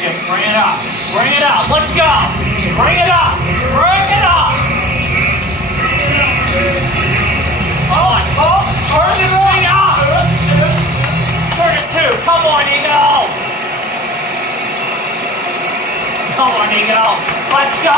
Just bring it up. Bring it up. Let's go. Bring it up. Bring it up. Oh, turn this thing up. 32. Come on, Eagles. Come on, Eagles. Let's go.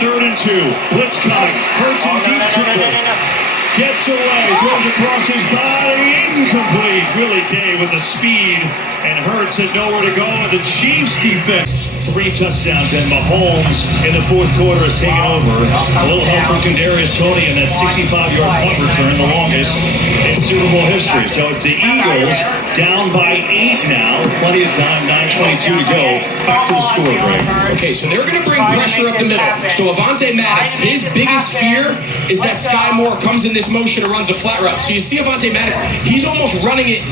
Third and 2. Blitz coming. Hurts in deep trouble. Gets away. Throws across his body. Incomplete. Willie Gay with the speed. And Hurts had nowhere to go. And the Chiefs defense. 3 touchdowns, and Mahomes in the fourth quarter has taken over. A little help from Kadarius Toney and that 65-yard punt return, the longest in Super Bowl history. So it's the Eagles down by 8 now. Plenty of time, 9:22 to go. Back to the score, Greg. Okay, so they're going to bring pressure up the middle. So Avonte Maddox, his biggest fear is that Sky Moore comes in this motion and runs a flat route. So you see Avonte Maddox, he's almost running it,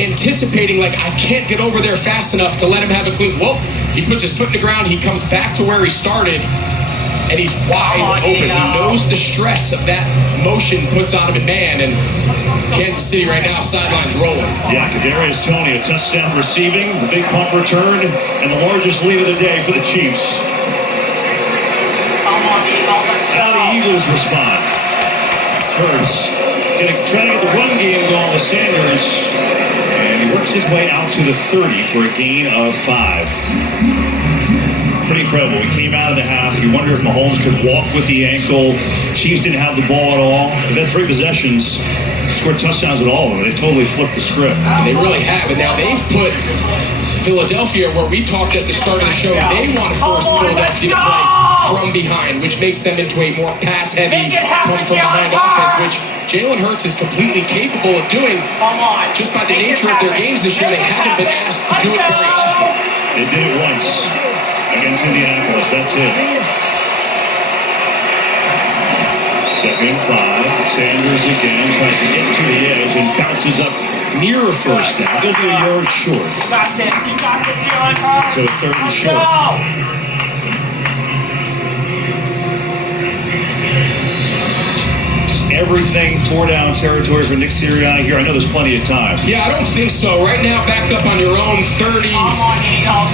anticipating like, I can't get over there fast enough to let him have a clean. Well, He puts his foot in the ground, he comes back to where he started, and he's wide open. He knows the stress of that motion puts on him in man, and Kansas City right now, sidelines rolling. Yeah, Kadarius Toney, a touchdown receiving, the big punt return, and the largest lead of the day for the Chiefs. How the Eagles respond. Hurts trying to get the run game going with Sanders, and he works his way out to the 30 for a gain of 5. Pretty incredible. He came out of the half. You wonder if Mahomes could walk with the ankle. Chiefs didn't have the ball at all. They've had 3 possessions, scored touchdowns at all of them. They totally flipped the script. They really have, and now they've put Philadelphia, where we talked at the start of the show, they want to force Philadelphia to play from behind, which makes them into a more pass-heavy, come-from-behind offense, which Jalen Hurts is completely capable of doing. Just by the nature of their games this year, they haven't been asked to do it very often. They did it once against Indianapolis. That's it. 2nd and 5. Sanders again tries to get to the edge and bounces up near a first down. Going to be a yard short. You got this, Jalen Hurts. So 3rd and short. Everything 4-down territory for Nick Sirianni here. I know there's plenty of time. Yeah, I don't think so. Right now, backed up on your own 30.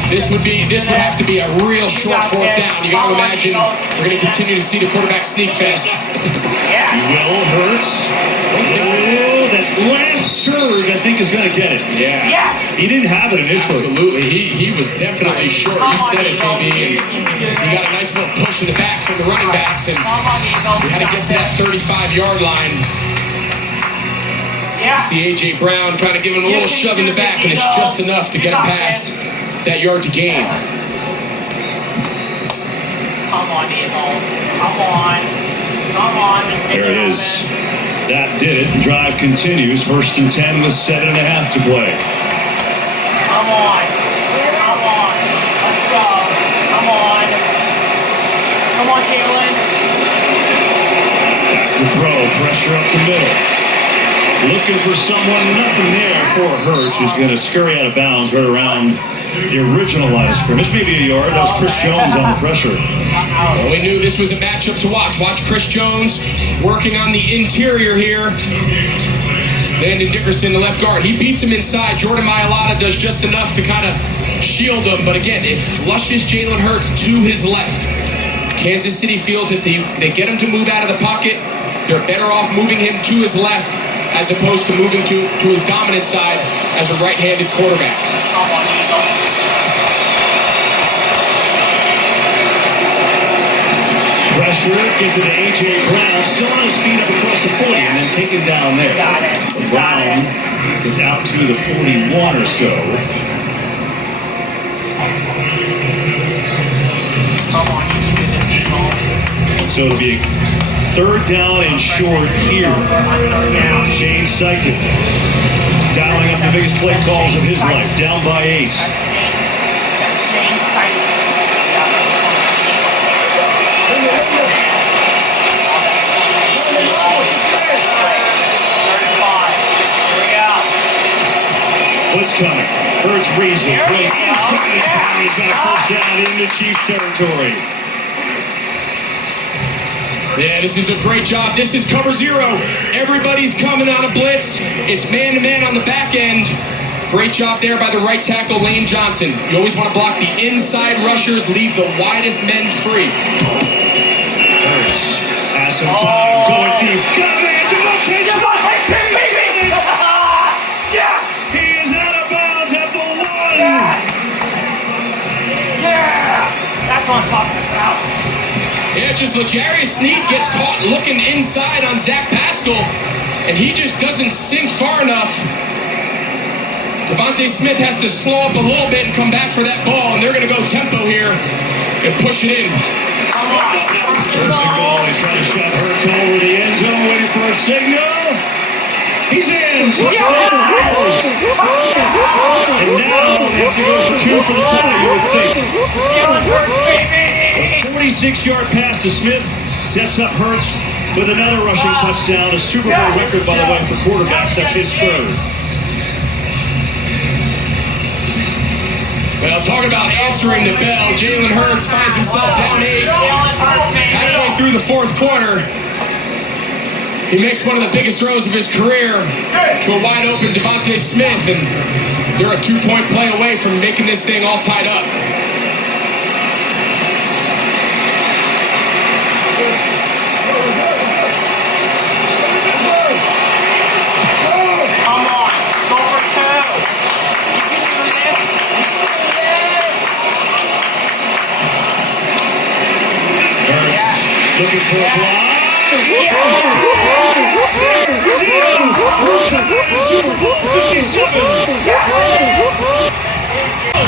This would have to be a real short 4th down. You got to imagine we're going to continue to see the quarterback sneak fest. Will Hurts. Oh, that last surge, I think, is going to get it. Yeah. He didn't have it initially. Absolutely. He was definitely short. You said it, KB. And he got a nice little push in the back from the running backs, and we had to get to that 35-yard line. See A.J. Brown kind of giving him a little shove in the back, and it's just enough to get him past that yard to gain. Come on, Eagles. Come on. There it is. That did it. Drive continues. 1st and 10 with 7.5 to play. Come on. Let's go. Come on, Jalen. Back to throw. Pressure up the middle. Looking for someone. Nothing there for Hurts, who's going to scurry out of bounds right around the original line of scrimmage. Maybe a yard. That was Chris Jones on the pressure. Well, we knew this was a matchup to watch. Watch Chris Jones working on the interior here. Landon Dickerson, the left guard. He beats him inside. Jordan Mailata does just enough to kind of shield him. But again, it flushes Jalen Hurts to his left. Kansas City feels that they get him to move out of the pocket. They're better off moving him to his left as opposed to moving to his dominant side as a right-handed quarterback. Pressure gets it to A.J. Brown, still on his feet up across the 40, and then taken down there. Brown gets out to the 41 or so. So it'll be 3rd down and short here. Shane Steichen dialing up the biggest play calls of his life, down by 8. What's coming? Hurts reasons. Wills inside his body. He's got a 1st down into Chiefs territory. Yeah, this is a great job. This is cover 0. Everybody's coming on a blitz. It's man-to-man on the back end. Great job there by the right tackle, Lane Johnson. You always want to block the inside rushers, leave the widest men free. Hurts has some time, going deep. Got it, Devontae Smith! Yes! He is out of bounds at the 1! Yes! Yeah! That's what I'm talking about. Yeah, just L'Jarius Sneed gets caught looking inside on Zach Pascal, and he just doesn't sink far enough. Devontae Smith has to slow up a little bit and come back for that ball, and they're going to go tempo here and push it in. First and goal, he's trying to shove Hurts over the end zone, waiting for a signal. He's in! Touchdown! And now they have to go for 2 for the tie, you would think. A 46-yard pass to Smith sets up Hurts with another rushing touchdown, a Super Bowl record, by the way, for quarterbacks. That's his 3rd. Well, talking about answering the bell, Jalen Hurts finds himself down 8. Halfway through the fourth quarter, he makes one of the biggest throws of his career to a wide open Devontae Smith, and they're a 2-point play away from making this thing all tied up. Come on, go for 2. You can do this. Hurts looking for a block. Super Bowl 57.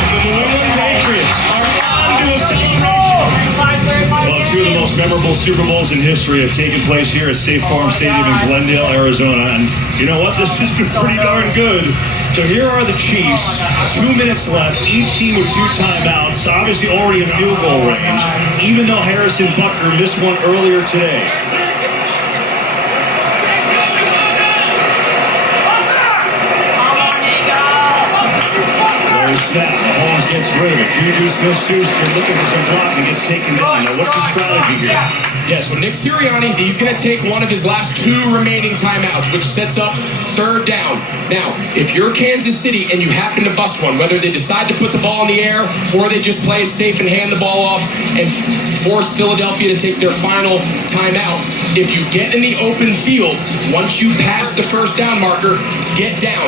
The New England Patriots are on to a celebration. Well, two of the most memorable Super Bowls in history have taken place here at State Farm Stadium in Glendale, Arizona. And you know what? This has been pretty darn good. So here are the Chiefs. 2 minutes left. Each team with 2 timeouts. Obviously already in field goal range, even though Harrison Butker missed one earlier today. Snap. Mahomes gets rid of it. Juju Smith-Schuster looking for some blocking, gets taken down. Now, what's the strategy here? Yeah, so Nick Sirianni, he's going to take one of his last 2 remaining timeouts, which sets up 3rd down. Now, if you're Kansas City and you happen to bust one, whether they decide to put the ball in the air or they just play it safe and hand the ball off and force Philadelphia to take their final timeout, if you get in the open field, once you pass the 1st down marker, get down.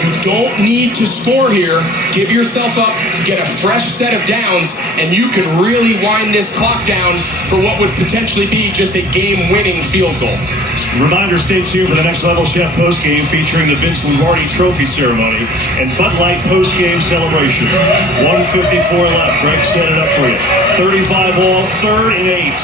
You don't need to score here. Give yourself up, get a fresh set of downs, and you can really wind this clock down for what would potentially be just a game-winning field goal. Reminder, stay tuned for the Next Level Chef postgame featuring the Vince Lombardi Trophy ceremony and Bud Light postgame celebration. 1:54 left. Greg set it up for you. 35 all, 3rd and 8.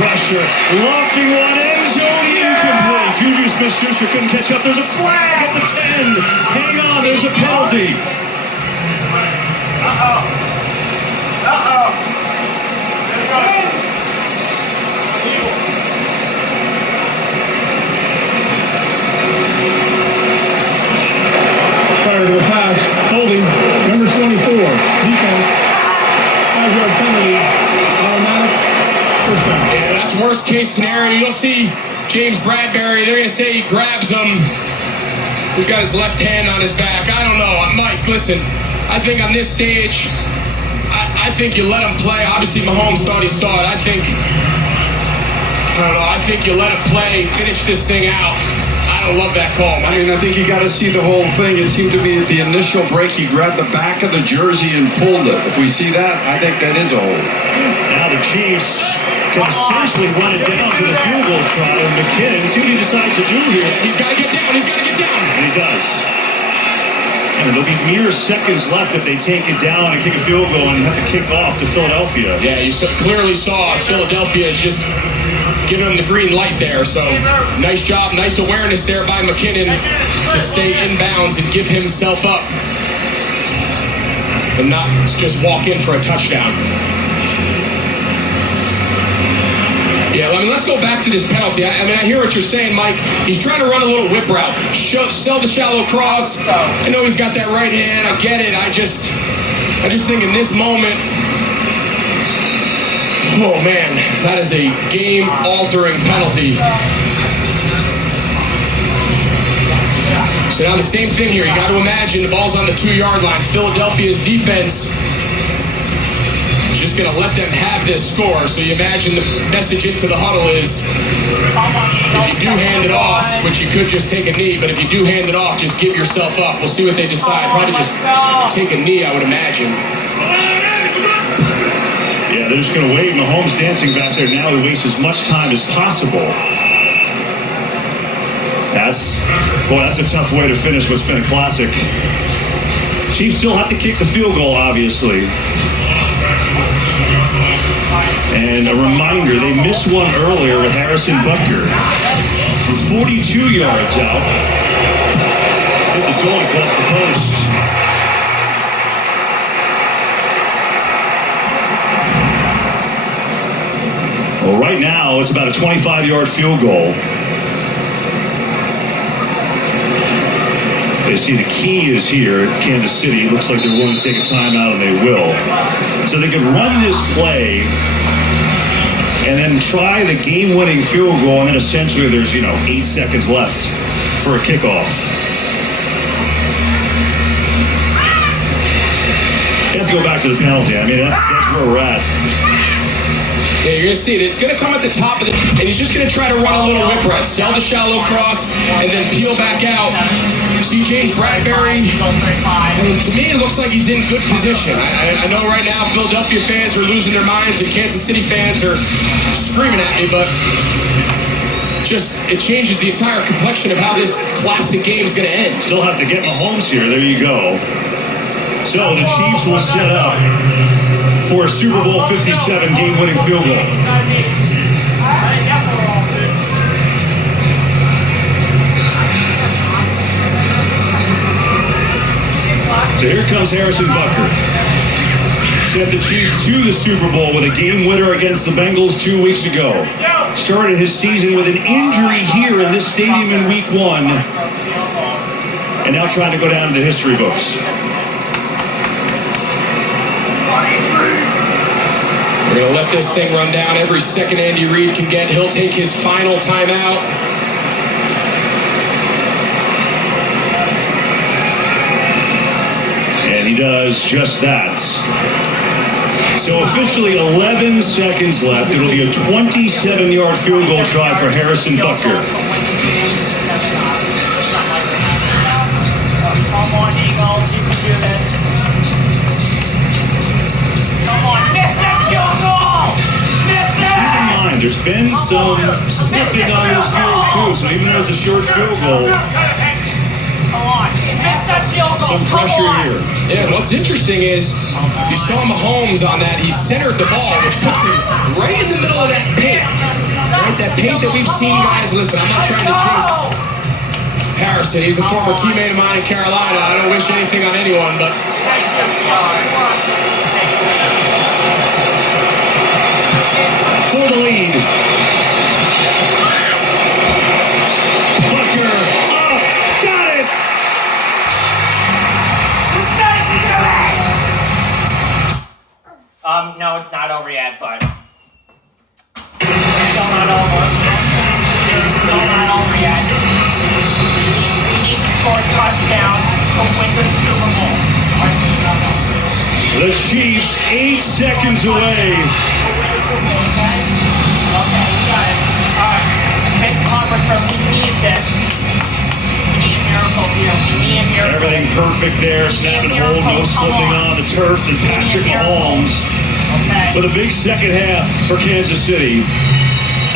Pressure, lofting one, end zone, incomplete. Juju Smith-Schuster couldn't catch up. There's a flag at the 10. Hang on, there's a penalty. Prior to the pass, holding, number 24, defense, 5-yard penalty, automatic, first down. Yeah, that's worst case scenario. You'll see James Bradbury, they're going to say he grabs him. He's got his left hand on his back. I don't know. Mike, listen, I think on this stage, I think you let him play. Obviously, Mahomes thought he saw it. I think you let him play, finish this thing out. I don't love that call, Mike. I mean, I think you got to see the whole thing. It seemed to be at the initial break, he grabbed the back of the jersey and pulled it. If we see that, I think that is a hold. Now the Chiefs can essentially run it down to the field goal try. And McKinnon, see what he decides to do here. He's got to get down. He's got to get down. And he does. And there'll be mere seconds left if they take it down and kick a field goal and have to kick off to Philadelphia. Yeah, you clearly saw Philadelphia is just giving them the green light there. So nice job, nice awareness there by McKinnon to stay inbounds and give himself up and not just walk in for a touchdown. Yeah, I mean, let's go back to this penalty. I mean, I hear what you're saying, Mike. He's trying to run a little whip route, sell the shallow cross. I know he's got that right hand. I get it. I just think in this moment, oh man, that is a game-altering penalty. So now the same thing here. You got to imagine the ball's on the 2-yard line. Philadelphia's defense just going to let them have this score. So you imagine the message into the huddle is, if you do hand it off, which you could just take a knee, but if you do hand it off, just give yourself up. We'll see what they decide. Probably just take a knee, I would imagine. Yeah, they're just going to wait. Mahomes dancing back there now. He wastes as much time as possible. That's a tough way to finish what's been a classic. Chiefs still have to kick the field goal, obviously. And a reminder, they missed one earlier with Harrison Butker. From 42 yards out. Hit the dunk off the post. Well, right now, it's about a 25-yard field goal. They see the key is here at Kansas City. It looks like they're willing to take a timeout, and they will. So they could run this play and then try the game-winning field goal, and then essentially there's, 8 seconds left for a kickoff. You have to go back to the penalty. I mean, that's where we're at. Yeah, you're going to see it. It's going to come at the top of the... And he's just going to try to run a little whip route. Sell the shallow cross and then peel back out. See James Bradbury. I mean, to me, it looks like he's in good position. I know right now Philadelphia fans are losing their minds and Kansas City fans are screaming at me, but just it changes the entire complexion of how this classic game is going to end. Still have to get Mahomes here. There you go. So the Chiefs will set up for a Super Bowl 57 game-winning field goal. So here comes Harrison Butker. Sent the Chiefs to the Super Bowl with a game winner against the Bengals 2 weeks ago. Started his season with an injury here in this stadium in week 1. And now trying to go down to the history books. We're going to let this thing run down every second Andy Reid can get. He'll take his final timeout. And he does just that. So officially 11 seconds left. It'll be a 27-yard field goal try for Harrison Butker. Come on, Eagles, you can do this. Come on, miss that field goal! Miss it! Keep in mind, there's been some sniffing on this field too, so even though it's a short field goal, Come on, miss that field goal! some pressure here. Yeah, what's interesting is you saw Mahomes on that. He centered the ball, which puts him right in the middle of that paint. Right, that paint that we've seen, guys. Listen, I'm not trying to jinx Harrison. He's a former teammate of mine in Carolina. I don't wish anything on anyone, but For the lead. Butker up, got it! No, it's not over yet, but... Still not over. Still not over yet. We need to score a touchdown to win the Super Bowl. The Chiefs 8 seconds away. Okay, we got it. Alright, take the punt return. We need this. We need a miracle here. We need a miracle. Everything perfect there. Snap and hold, no slipping on the turf. And Patrick Mahomes with a big second half for Kansas City.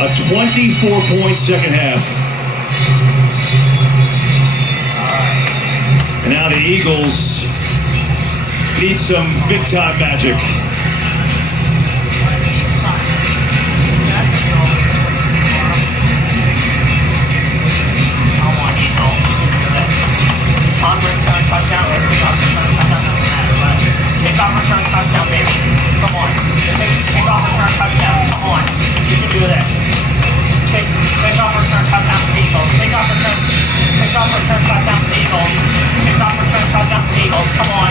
A 24-point second half. And now the Eagles need some big-time magic. Punt return touchdown, baby. Kickoff return touchdown, baby. Come on. Kickoff return touchdown. Come on. You can do this. Kickoff return touchdown to the Eagles. Kickoff return touchdown to the Eagles. Kickoff return touchdown to the Eagles. Come on.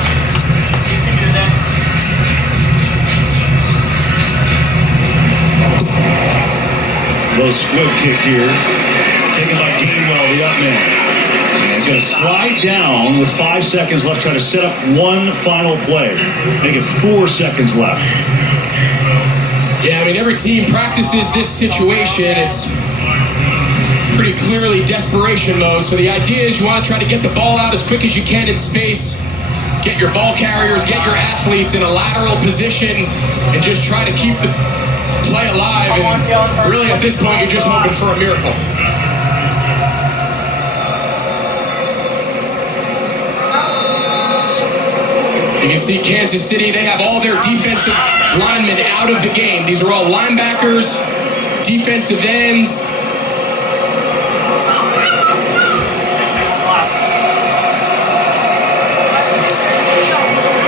You can do this. Low squib kick here. Taken by Gainwell, the up man. And going to slide down with 5 seconds left, try to set up one final play. Make it 4 seconds left. yeah, I mean, every team practices this situation. It's pretty clearly desperation mode. So the idea is you want to try to get the ball out as quick as you can in space. Get your ball carriers, get your athletes in a lateral position, and just try to keep the play alive. And really, at this point, you're just hoping for a miracle. You can see Kansas City, they have all their defensive linemen out of the game. These are all linebackers, defensive ends.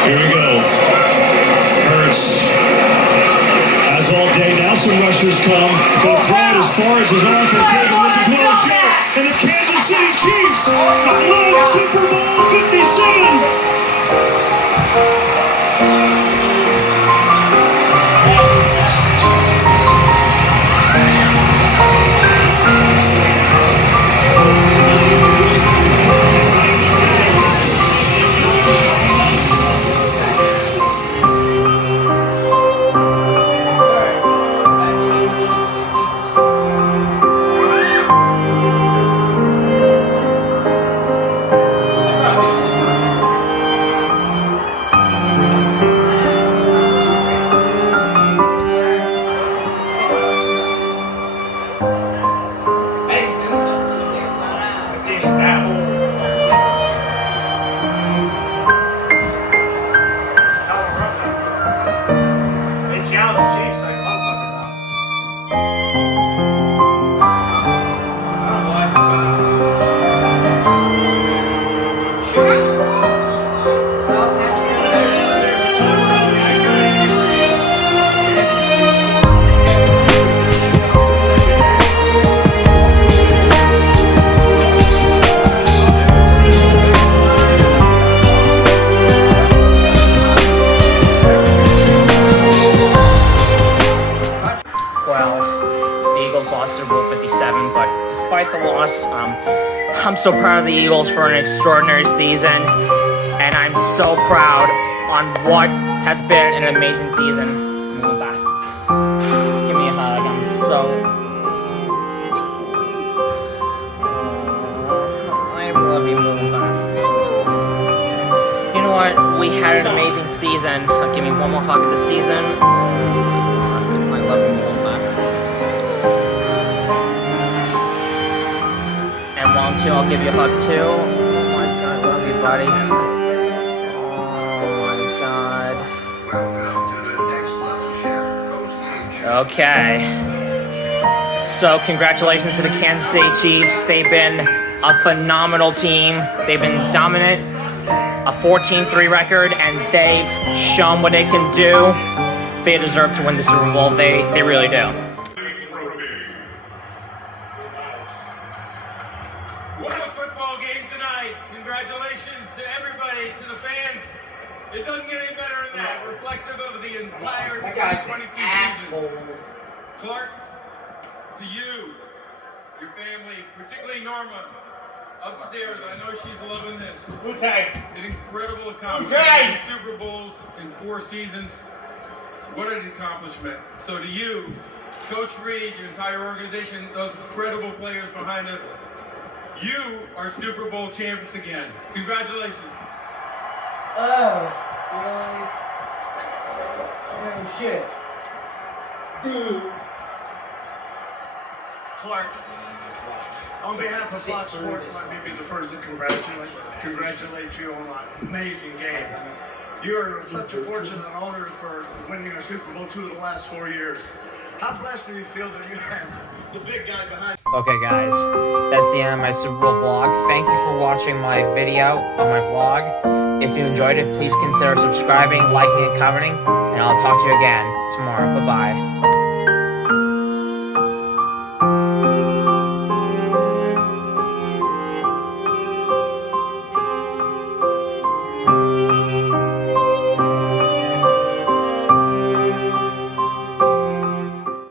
Here we go. Hurts has all day now, some rushers come. They'll throw it as far as his arm can take, and this is well shot. And the Kansas City Chiefs have won Super Bowl 57. Lost Super Bowl 57, but despite the loss, I'm so proud of the Eagles for an extraordinary season, and I'm so proud on what has been an amazing season. Give me a hug. I'm so. I love you, MooMooDa. You know what? We had an amazing season. Give me one more hug of the season. I love you, MooMooDa. Too, I'll give you a hug too. Oh my god, I love you, buddy. Oh my god. Welcome to the Next Level Chef post-game show. Okay. So, congratulations to the Kansas City Chiefs. They've been a phenomenal team. They've been dominant. A 14-3 record, and they've shown what they can do. They deserve to win the Super Bowl. They really do. What a football game tonight. Congratulations to everybody, to the fans. It doesn't get any better than that. Reflective of the entire 2022 season. Clark, to you, your family, particularly Norma, upstairs, I know she's loving this. An incredible accomplishment. 2 Super Bowls in 4 seasons. What an accomplishment. So to you, Coach Reed, your entire organization, those incredible players behind us, you are Super Bowl champions again. Congratulations. Oh, really? Oh, shit. Clark, on behalf of Fox Sports, let me be the first to congratulate you on an amazing game. You are such a fortunate owner for winning a Super Bowl 2 of the last 4 years. How blessed do you feel that you have the big guy behind you? Okay guys, that's the end of my Super Bowl vlog. Thank you for watching my video on my vlog. If you enjoyed it, please consider subscribing, liking, and commenting, and I'll talk to you again tomorrow. Bye-bye.